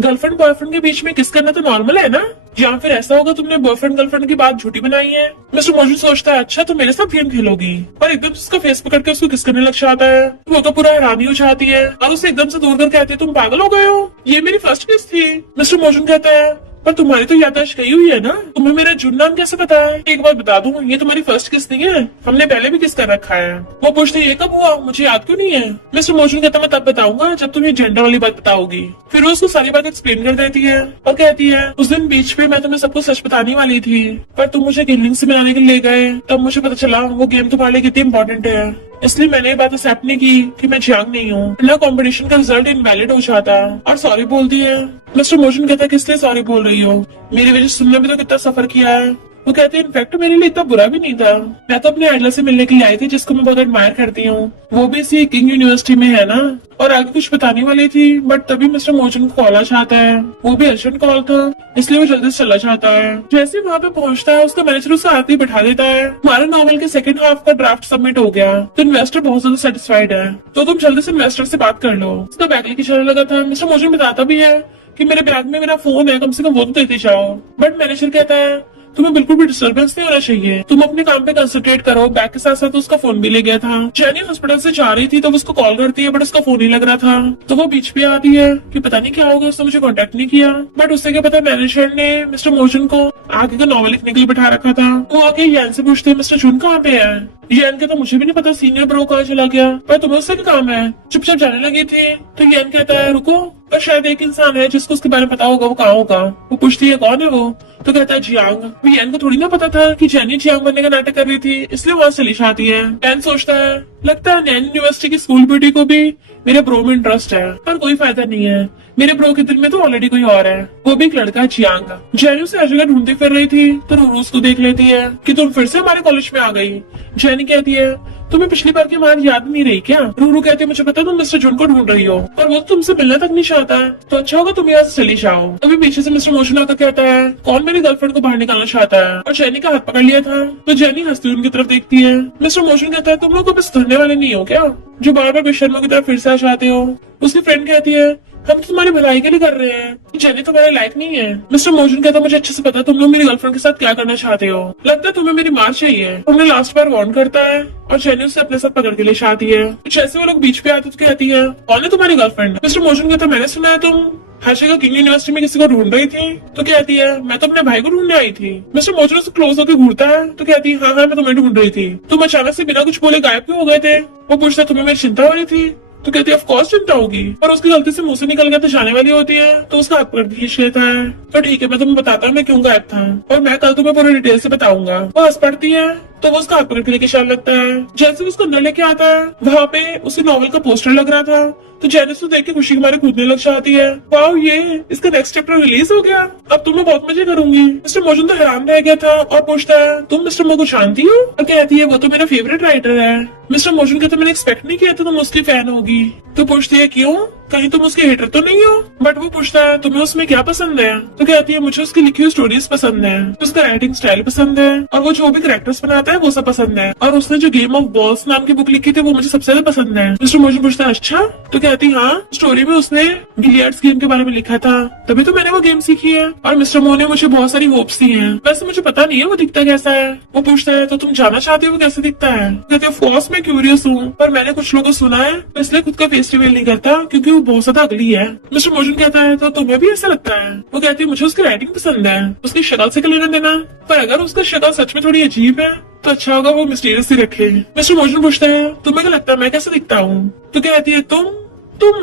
गर्लफ्रेंड बॉयफ्रेंड के बीच में किस करना तो नॉर्मल है ना, या फिर ऐसा होगा तुमने बॉयफ्रेंड गर्लफ्रेंड की बात झूठी बनाई है। मिस्टर मोजन सोचता है अच्छा तो मेरे साथ गेम खेलोगी, और एकदम से उसका फेस पकड़ के उसको किस करने लग जाता है। वो तो पूरा हैरानी हो जाती है और उसे एकदम से दूर कर कहती है तुम पागल हो गए हो, ये मेरी फर्स्ट किस थी। मिस्टर मोजन कहता है पर तुम्हारी तो याददाश्त गई हुई है ना, तुम्हें मेरा जुड़ नाम कैसे पता है। एक बात बता दूं ये तुम्हारी फर्स्ट किस नहीं है, हमने पहले भी किस कर रखा है। वो पूछते ये कब हुआ मुझे याद क्यों नहीं है। मिस्टर मोजन कहता मैं तब बताऊंगा जब तुम्हें जेंडर वाली बात बताओगी। फिर वो उसको सारी बात एक्सप्लेन कर देती है और कहती है उस दिन बीच पे मैं तुम्हें सबको सच बताने वाली थी पर तुम मुझे गेमिंग से मिलाने के लिए ले गए, तब मुझे पता चला वो गेम तुम्हारे लिए कितनी इंपॉर्टेंट है, इसलिए मैंने ये बात एक्सेप्ट नहीं की कि मैं जियांग नहीं हूँ, ना कंपटीशन का रिजल्ट इनवैलिड हो जाता और सॉरी बोलती है। मिस्टर मोजन कहता है किस लिए सॉरी बोल रही हो, मेरी वजह से तुमने भी तो कितना सफर किया है। वो कहते हैं इनफैक्ट मेरे लिए इतना बुरा भी नहीं था, मैं तो अपने आइडल से मिलने के लिए आई थी जिसको मैं बहुत एडमायर करती हूँ, वो भी इसी किंग यूनिवर्सिटी में है ना। और आगे कुछ बताने वाली थी बट तभी मिस्टर मोजन को कॉल आ जाता है, वो भी अर्जेंट कॉल था इसलिए वो जल्दी से चला जाता है। जैसे वहाँ पे पहुँचता है उसका मैनेजर उसे आते ही बैठा देता है, हमारे नॉवल के सेकंड हाफ का ड्राफ्ट सबमिट हो गया तो इन्वेस्टर बहुत ज्यादा सेटिस्फाइड है, तो तुम जल्दी से इन्वेस्टर से बात कर लो। उसका बैग लेके चलने लगा था। मिस्टर मोजन बताता भी है कि मेरे बैग में मेरा फोन है, कम से कम वो तो देते जाओ, बट मैनेजर कहता है तुम्हें बिल्कुल भी डिस्टर्बेंस नहीं होना चाहिए, तुम अपने काम पे कंसंट्रेट करो। बैग के साथ साथ उसका फोन भी ले गया था। जेनी हॉस्पिटल से जा रही थी तो उसको कॉल करती है बट उसका फोन ही लग रहा था, तो वो बीच पे आती है कि पता नहीं क्या होगा, उसने मुझे कांटेक्ट नहीं किया। बट उससे क्या पता मैनेजर ने मिस्टर मोजन को आगे का नॉवल लिखने के लिए बैठा रखा था। वो आके यान से पूछते हैं मिस्टर जून कहाँ पे है। यान कहता मुझे भी नहीं पता सीनियर ब्रो कहाँ चला गया, पर तुम्हें उससे क्या काम है, चुपचाप जाने लगी थी। तो यान कहता है रुको, पर शायद एक इंसान है जिसको उसके बारे में पता होगा, वो कहाँ होगा। वो पूछती है कौन है वो, तो कहता है जियांग। यान को थोड़ी ना पता था कि जेनी जियांग बनने का नाटक कर रही थी, इसलिए वहां चली जाती है। यान सोचता है लगता है नैन यूनिवर्सिटी की स्कूल ब्यूटी को भी मेरे ब्रो में इंटरेस्ट है, पर कोई फायदा नहीं है, मेरे ब्रो के दिल में तो ऑलरेडी कोई और है, वो भी एक लड़का है जियांग। जेनी उसे हर जगह ढूंढती फिर रही थी तो रूरू उसको देख लेती है कि तुम फिर से हमारे कॉलेज में आ गई। जेनी कहती है तुम्हें पिछली बार की हमारी याद नहीं रही क्या। रूरू कहती है मुझे पता तुम मिस्टर जुन को ढूंढ रही हो पर वो तुमसे मिलना तक नहीं चाहता है, तो अच्छा होगा तुम यहाँ से चली जाओ। तभी पीछे से मिस्टर मोशन आकर कहता है कौन मेरी गर्लफ्रेंड को बाहर निकालना चाहता है, और जेनी का हाथ पकड़ लिया था। तो जेनी हंसती उनकी तरफ देखती है। मिस्टर मोशन कहता है तुम लोग बस धरने वाले नहीं हो क्या, जो बार बार बेशर्मों की तरफ फिर से आ जाते हो। उसकी फ्रेंड कहती है हम तुम्हारी भलाई के लिए कर रहे हैं, जेनी तुम्हारे लायक नहीं है। मिस्टर मोजन कहता मुझे अच्छे से पता तुम लोग मेरी गर्लफ्रेंड के साथ क्या करना चाहते हो, लगता है तुम्हें मेरी मार चाहिए। उन्हें लास्ट बार वार्न करता है और जेनी उसे अपने साथ पकड़ के ले जाती है। जैसे वो लोग बीच पे आते तो कहती है कौन है तुम्हारी गर्लफ्रेंड। मिस्टर मोजन कहता मैंने सुना है तुम हर जगह किंग यूनिवर्सिटी में किसी को ढूंढ रही थी, तो कहती है मैं तो अपने भाई को ढूंढने आई थी। मिस्टर मोजन उससे क्लोज होकर घूरता है तो कहती है हाँ मैं तुम्हें ढूंढ रही थी, तुम अचानक से बिना कुछ बोले गायब क्यों हो गए थे। वो पूछता है तुम्हें मेरी चिंता हो रही थी, तो कहती है ऑफ कोर्स चिंता होगी, पर उसकी गलती से मुंह से निकल गया तो जाने वाली होती है, तो उसका हाथ पकड़ के खींच लेता है। तो ठीक है मैं तुम्हें बताता हूँ मैं क्यों गायब था और मैं कल तुम्हें पूरी डिटेल से बताऊंगा। वो हंस पड़ती है तो वो उसका हाथ पकड़ के लेके चल लगता है। जैसे वो उसको अंदर लेके आता है वहाँ पे उसी नॉवल का पोस्टर लग रहा था, तो जेनी उसको देख के खुशी के मारे कूदने लग जाती है। वाओ ये इसका नेक्स्ट चैप्टर रिलीज हो गया, अब तो मैं बहुत मजे करूंगी। मिस्टर मोजन तो हैरान रह गया था और पूछता है तुम मिस्टर मो को जानती हो, और कहती है वो तो मेरा फेवरेट राइटर है। मिस्टर मोजन कहता मैंने एक्सपेक्ट नहीं किया था तुम उसकी फैन होगी। तो पूछती है क्यों, कहीं तुम उसके हेटर तो नहीं हो। बट वो पूछता है तुम्हें उसमें क्या पसंद है, तो कहती है मुझे उसकी लिखी हुई स्टोरीज पसंद है, उसका राइटिंग स्टाइल पसंद है और वो जो भी कैरेक्टर्स बनाता है वो सब पसंद है, और उसने जो गेम ऑफ बॉल्स नाम की बुक लिखी थी वो मुझे सबसे ज्यादा पसंद है। मिस्टर मोजन पूछता है अच्छा, तो कहती हाँ स्टोरी में उसने बिलियर्ड्स गेम के बारे में लिखा था तभी तो मैंने वो गेम सीखी है, और मिस्टर मो ने मुझे बहुत सारी होप्स दी हैं, वैसे मुझे पता नहीं है वो दिखता कैसा है। वो पूछता है तो तुम जानना चाहते हो वो कैसे दिखता है। कहते हैं ऑफ कोर्स मैं क्यूरियस हूँ, पर मैंने कुछ लोगों को सुना है तो इसलिए खुद का फेस रिवील नहीं करता क्योंकि वो बहुत ज्यादा अगली है। मिस्टर मोजन कहता है तो तुम्हें भी ऐसा लगता है। वो कहती है मुझे उसकी राइटिंग पसंद है, उसकी शक्ल से क्या लेना देना, पर अगर उसका शक्ल सच में थोड़ी अजीब है तो अच्छा होगा वो मिस्टीरियस ही रखे। मिस्टर मोजन पूछता है तुम्हें क्या लगता है मैं कैसे दिखता हूँ, तो कहती है तुम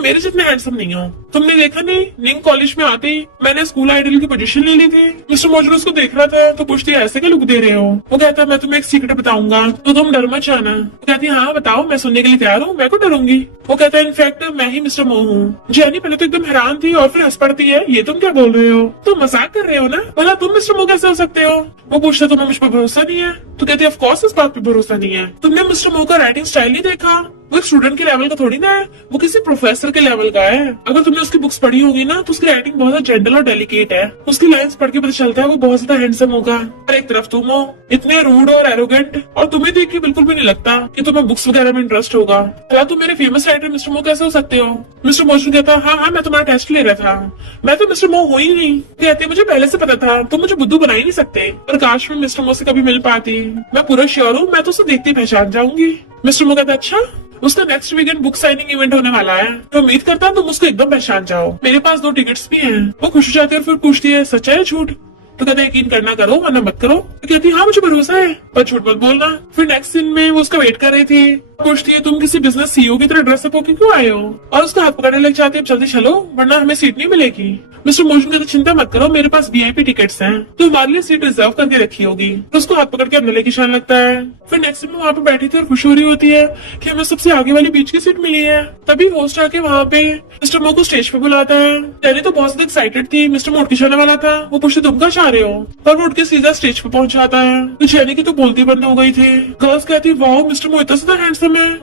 मेरे जितने हैंडसम नहीं हो, तुमने देखा नहीं, निंग कॉलेज में आते ही मैंने स्कूल आइडल की पोजीशन ले ली थी। मिस्टर मोजन उसको देख रहा था तो पूछती है ऐसे क्या लुक दे रहे हो। वो कहता है मैं तुम्हें एक सीक्रेट बताऊंगा तो तुम डर मत जाना। वो कहती है हाँ बताओ, मैं सुनने के लिए तैयार हूँ, मैं क्यों डरूंगी। वो कहता है इनफैक्ट मैं ही मिस्टर मो हूँ। जैनी पहले तो एकदम हैरान थी और फिर हंस पड़ती है, ये तुम क्या बोल रहे हो, तुम मजाक कर रहे हो ना, भला तुम मिस्टर मो कैसे हो सकते हो। वो पूछता तुम्हें मुझ पर भरोसा नहीं है। तो कहती है ऑफ कोर्स इस बात पे भरोसा नहीं है, तुमने मिस्टर मो का राइटिंग स्टाइल नहीं देखा, वो एक स्टूडेंट के लेवल का थोड़ी ना है, वो किसी प्रोफेसर के लेवल का है। अगर तुमने उसकी बुक्स पढ़ी होगी ना तो उसकी राइटिंग बहुत ज्यादा जेंटल और डेलिकेट है। उसकी लाइंस पढ़ के पता चलता है वो बहुत ज्यादा हैंडसम होगा। और एक तरफ तुम हो इतने रूड और एरोगेंट, और तुम्हें देख के बिल्कुल भी नहीं लगता कि तुम्हें बुक्स वगैरह में इंटरेस्ट होगा। क्या तुम मेरे फेमस राइटर मिस्टर मो कैसे हो सकते हो। मिस्टर मोशन कहता हाँ हाँ मैं तुम्हारा टेस्ट ले रहा था, मैं तो मिस्टर मो हो ही नहीं। कहते मुझे पहले से पता था, तुम मुझे बुद्धू बना ही नहीं सकते। पर काश मैं मिस्टर मो से कभी मिल पाती, मैं पूरा श्योर हूँ मैं तो उसे देखते ही पहचान जाऊंगी। मिस्टर मो कहता अच्छा, उसका next weekend book signing event होने वाला है, तो उम्मीद करता हूँ तुम उसको एकदम पहचान जाओ, मेरे पास 2 टिकट्स भी हैं। वो खुश हो जाती है और फिर पूछती है सच्चा है झूठ। तो कहते यकीन करना करो वरना मत करो। तो कहती हाँ मुझे भरोसा है पर झूठ मत बोलना। फिर नेक्स्ट सीन में वो उसका वेट कर रही थी, पूछती है तुम किसी बिजनेस सीईओ की तरह ड्रेसअप होके क्यों आए हो, और उसका हाथ पकड़ने लग जाती है अब जल्दी चलो वरना हमें सीट नहीं मिलेगी। मिस्टर मोशन कहते चिंता मत करो मेरे पास वीआईपी टिकट्स हैं, तो हमारे लिए सीट रिजर्व करके रखी होगी। तो उसको हाथ पकड़ के अंदर लेके जाने लगता है। फिर नेक्स्ट सीन में वहाँ पे बैठी थी और खुश हो रही होती है कि हमें सबसे आगे वाली बीच की सीट मिली है। तभी होस्ट आके वहाँ पे मिस्टर मो को स्टेज पे बुलाता है। पहले तो बहुत ज्यादा एक्साइटेड थी, मिस्टर मो उठ के जाने वाला था, वो पूछते तुम कहाँ जा रहे हो, पर वो उठ के सीधा स्टेज पे पहुंच जाता है। तो जेनी की तो बोलती बंद हो गई थी। गर्ल्स कहती वाह मिस्टर मो इतना ज्यादा हैंडसम है,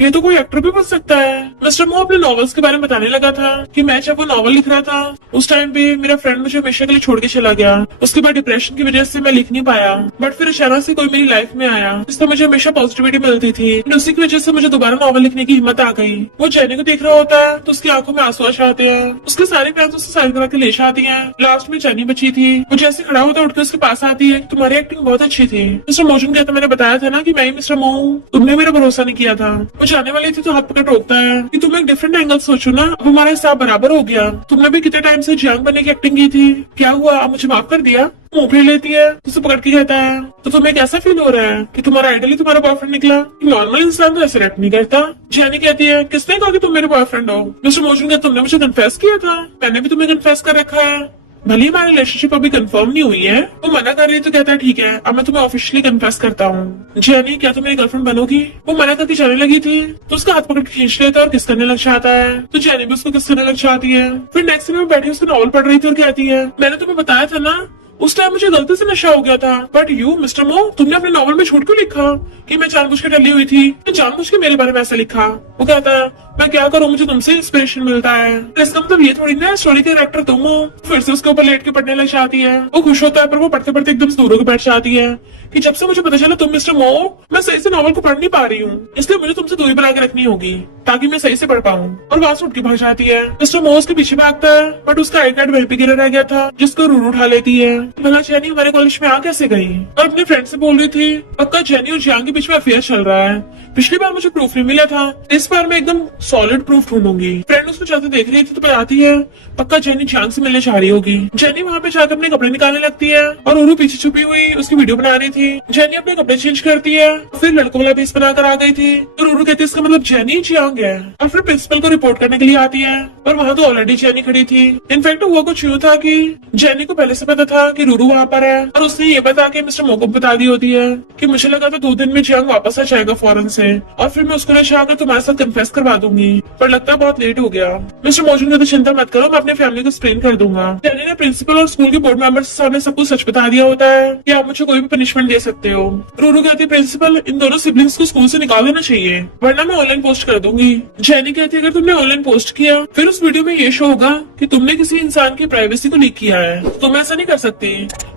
ये तो कोई एक्टर भी बन सकता है। मिस्टर मो अपने नॉवेल्स के बारे में बताने लगा था कि मैं जब वो नॉवल लिख रहा था उस टाइम पे मेरा फ्रेंड मुझे हमेशा के लिए छोड़ के चला गया, उसके बाद डिप्रेशन की वजह से मैं लिख नहीं पाया, बट फिर अचानक से कोई मेरी लाइफ में आया जिससे मुझे हमेशा पॉजिटिविटी मिलती थी, उसी की वजह से मुझे दोबारा नॉवल लिखने की हिम्मत आ गई। वो जेनी को देख रहा होता है तो उसकी आंखों में आंसू आ जाते हैं, उसके सारे प्यार उससे साइड करा के ले आती है। लास्ट में जेनी बची थी, वो जैसे खड़ा होता है उठ के उसके पास आती है, तुम्हारी एक्टिंग बहुत अच्छी थी। मिस्टर मोजन कहता मैंने बताया था ना कि मैं ही मिस्टर मो हूँ, तुमने मेरा भरोसा नहीं किया था। वो जाने वाली थी तो हाथ पकड़ रोकता है कि तुम एक डिफरेंट एंगल सोचो ना, अब हमारा हिसाब बराबर हो गया, तुमने भी कितने टाइम से जियांग बनने की एक्टिंग की थी, क्या हुआ अब मुझे माफ कर दिया। मुंह फेर लेती है, उसे पकड़ के कहता है तो तुम्हें कैसा फील हो रहा है कि तुम्हारा आइडल ही तुम्हारा बॉयफ्रेंड निकला, नॉर्मल इंसान तो ऐसे रिएक्ट नहीं करता। जेनी कहती है किसने कहा कि तुम मेरे बॉयफ्रेंड हो। मिस्टर मोजन कहता तुमने मुझे कन्फेस किया था, मैंने भी तुम्हें कन्फेस कर रखा है, भले हमारी रिलेशनशिप अभी कंफर्म नहीं हुई है। वो मना कर रही है तो कहता है ठीक है अब मैं तुम्हें ऑफिशियली कन्फेस करता हूँ। जेनी क्या तुम मेरी गर्लफ्रेंड बनोगी। वो मना करके जाने लगी थी तो उसका हाथ पकड़ के खींच लेता है और किस करने लग जाता है, तो जेनी भी उसको किस करने लग जाती है। फिर नेक्स्ट में बैठी उसको नॉवल पढ़ रही थी और कहती है मैंने तुम्हें बताया था ना उस टाइम मुझे गलती से नशा हो गया था, बट यू मिस्टर मो तुमने अपने नॉवल में झूठ क्यों लिखा कि मैं जानबूझ के डली हुई थी, मैं जानबूझ के मेरे बारे में ऐसा लिखा। वो कहता है मैं क्या करूँ मुझे तुमसे इंस्पिरेशन मिलता है, तो इसका मतलब ये थोड़ी ना स्टोरी के कैरेक्टर तुम हो। फिर से उसके ऊपर लेट के पढ़ने लग जाती है। वो खुश होता है पर वो पढ़ते पढ़ते एकदम दूर होकर बैठ जाती है कि जब से मुझे पता चला तुम मिस्टर मो मैं सही से नॉवल को पढ़ नहीं पा रही हूँ, इसलिए मुझे तुमसे दूरी बना के रखनी होगी ताकि मैं सही से पढ़ पाऊँ। और वहां से उठ के भाग जाती है। मिस्टर मो उसके पीछे भागता है बट उसका आई कार्ड वहीं पे गिरा रह गया था जिसको रूरू उठा लेती है। भला जेनी हमारे कॉलेज में आ कैसे गई, और अपने फ्रेंड से बोल रही थी पक्का जेनी और जियांग के बीच में अफेयर चल रहा है, पिछली बार मुझे प्रूफ नहीं मिला था, इस बार मैं एकदम सॉलिड प्रूफ ढूंढूंगी। फ्रेंड उसको चलते देख रही थी तो बताती है पक्का जेनी जियांग से मिलने चाह रही होगी। जेनी वहाँ पे जाकर अपने कपड़े निकालने लगती है और उरू पीछे छुपी हुई उसकी वीडियो बना रही थी। जेनी अपने कपड़े चेंज करती है, फिर लड़कों वाला पीस बनाकर आ गई थी, तो उरू कहती है इसका मतलब जेनी जियांग है, और फिर प्रिंसिपल को रिपोर्ट करने के लिए आती है, पर वहाँ तो ऑलरेडी जेनी खड़ी थी। इनफैक्ट हुआ कुछ यूँ था कि जेनी को पहले से पता था कि रूरू वहाँ पर है, और उसने ये बता के मिस्टर मो को बता दी होती है कि मुझे लगा था 2 दिन में जियांग वापस आ जाएगा फॉरेन से, और फिर मैं उसको ले जाकर तुम्हारे साथ कन्फेस करवा दूंगी, पर लगता बहुत लेट हो गया। मिस्टर मोजन ने तो चिंता मत करो मैं अपने फैमिली को एक्सप्लेन कर दूंगा। जेनी ने प्रिंसिपल और स्कूल के बोर्ड मेंबर्स के सामने सब कुछ सच बता दिया होता है कि आप मुझे कोई भी पनिशमेंट दे सकते हो। रूरू कहती है प्रिंसिपल इन दोनों सिबलिंग्स को स्कूल से निकाल देना चाहिए वरना मैं ऑनलाइन पोस्ट कर दूंगी। जेनी कहती है अगर तुमने ऑनलाइन पोस्ट किया फिर उस वीडियो में ये शो होगा कि तुमने किसी इंसान की प्राइवेसी को लीक किया है, तुम ऐसा नहीं कर सकती।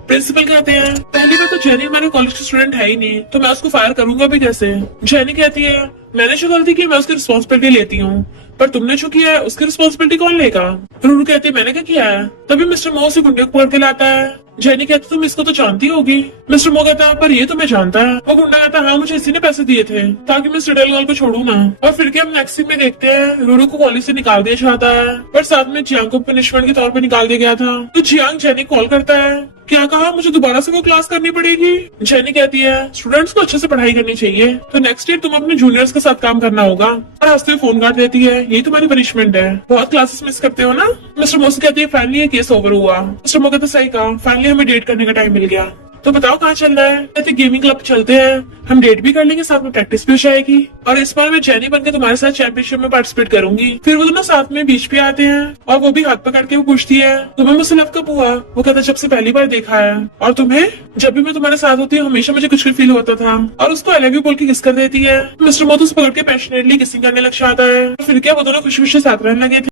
प्रिंसिपल कहते हैं पहली बार तो जेनी हमारे कॉलेज की स्टूडेंट है ही नहीं, तो मैं उसको फायर करूंगा भी कैसे। जेनी कहती है मैंने जो गलती की मैं उसकी रिस्पॉन्सिबिलिटी लेती हूँ, पर तुमने जो किया है उसकी रिस्पॉन्सिबिलिटी कौन लेगा। रूरू कहती है मैंने क्या किया है। तभी मिस्टर मो से गुंडे को पकड़ के लाता है। जेनी कहती तुम इसको तो जानती होगी। मिस्टर मो कहता है पर ये तुम्हें जानता है। वो गुंडा कहता है हाँ मुझे इसी ने पैसे दिए थे ताकि मैं स्टूडेंट गर्ल को छोड़ू ना। और फिर के हम नेक्स्ट सीन में देखते हैं रूरू को कॉलेज से निकाल दिया जाता है, पर साथ में जियांग को पनिशमेंट के तौर पर निकाल दिया गया था। तो जियांग जेनी कॉल करता है क्या कहा? मुझे दोबारा से वो क्लास करनी पड़ेगी? जेनी कहती है स्टूडेंट्स को अच्छे से पढ़ाई करनी चाहिए, तो नेक्स्ट ईयर तुम अपने जूनियर्स के साथ काम करना होगा। और हंसते हुए फोन काट देती है। यही तुम्हारी पनिशमेंट है, बहुत क्लासेस मिस करते हो ना। मिस्टर मोसी कहती है फाइनली ये केस ओवर हुआ। मिस्टर मो कहते सही कहा, फाइनली हमें डेट करने का टाइम मिल गया। तो बताओ कहाँ चल रहा है? कहते गेमिंग क्लब चलते हैं, हम डेट भी कर लेंगे, साथ में प्रैक्टिस भी हो जाएगी। और इस बार मैं जेनी बनकर तुम्हारे साथ चैंपियनशिप में पार्टिसिपेट करूंगी। फिर वो दोनों साथ में बीच पे आते हैं और वो भी हाथ पकड़ के वो पूछती है तुम्हें मुझसे लव कब हुआ? वो कहता जब से पहली बार देखा है। और तुम्हें? जब भी मैं तुम्हारे साथ होती हूँ हमेशा मुझे कुछ फील होता था। और उसको आई लव यू बोल के किस कर देती है। मिस्टर मोती पकड़ के पैशनेटली किसिंग करने लग जाता है। फिर क्या वो दोनों खुशी खुशी साथ रहने लगे थे।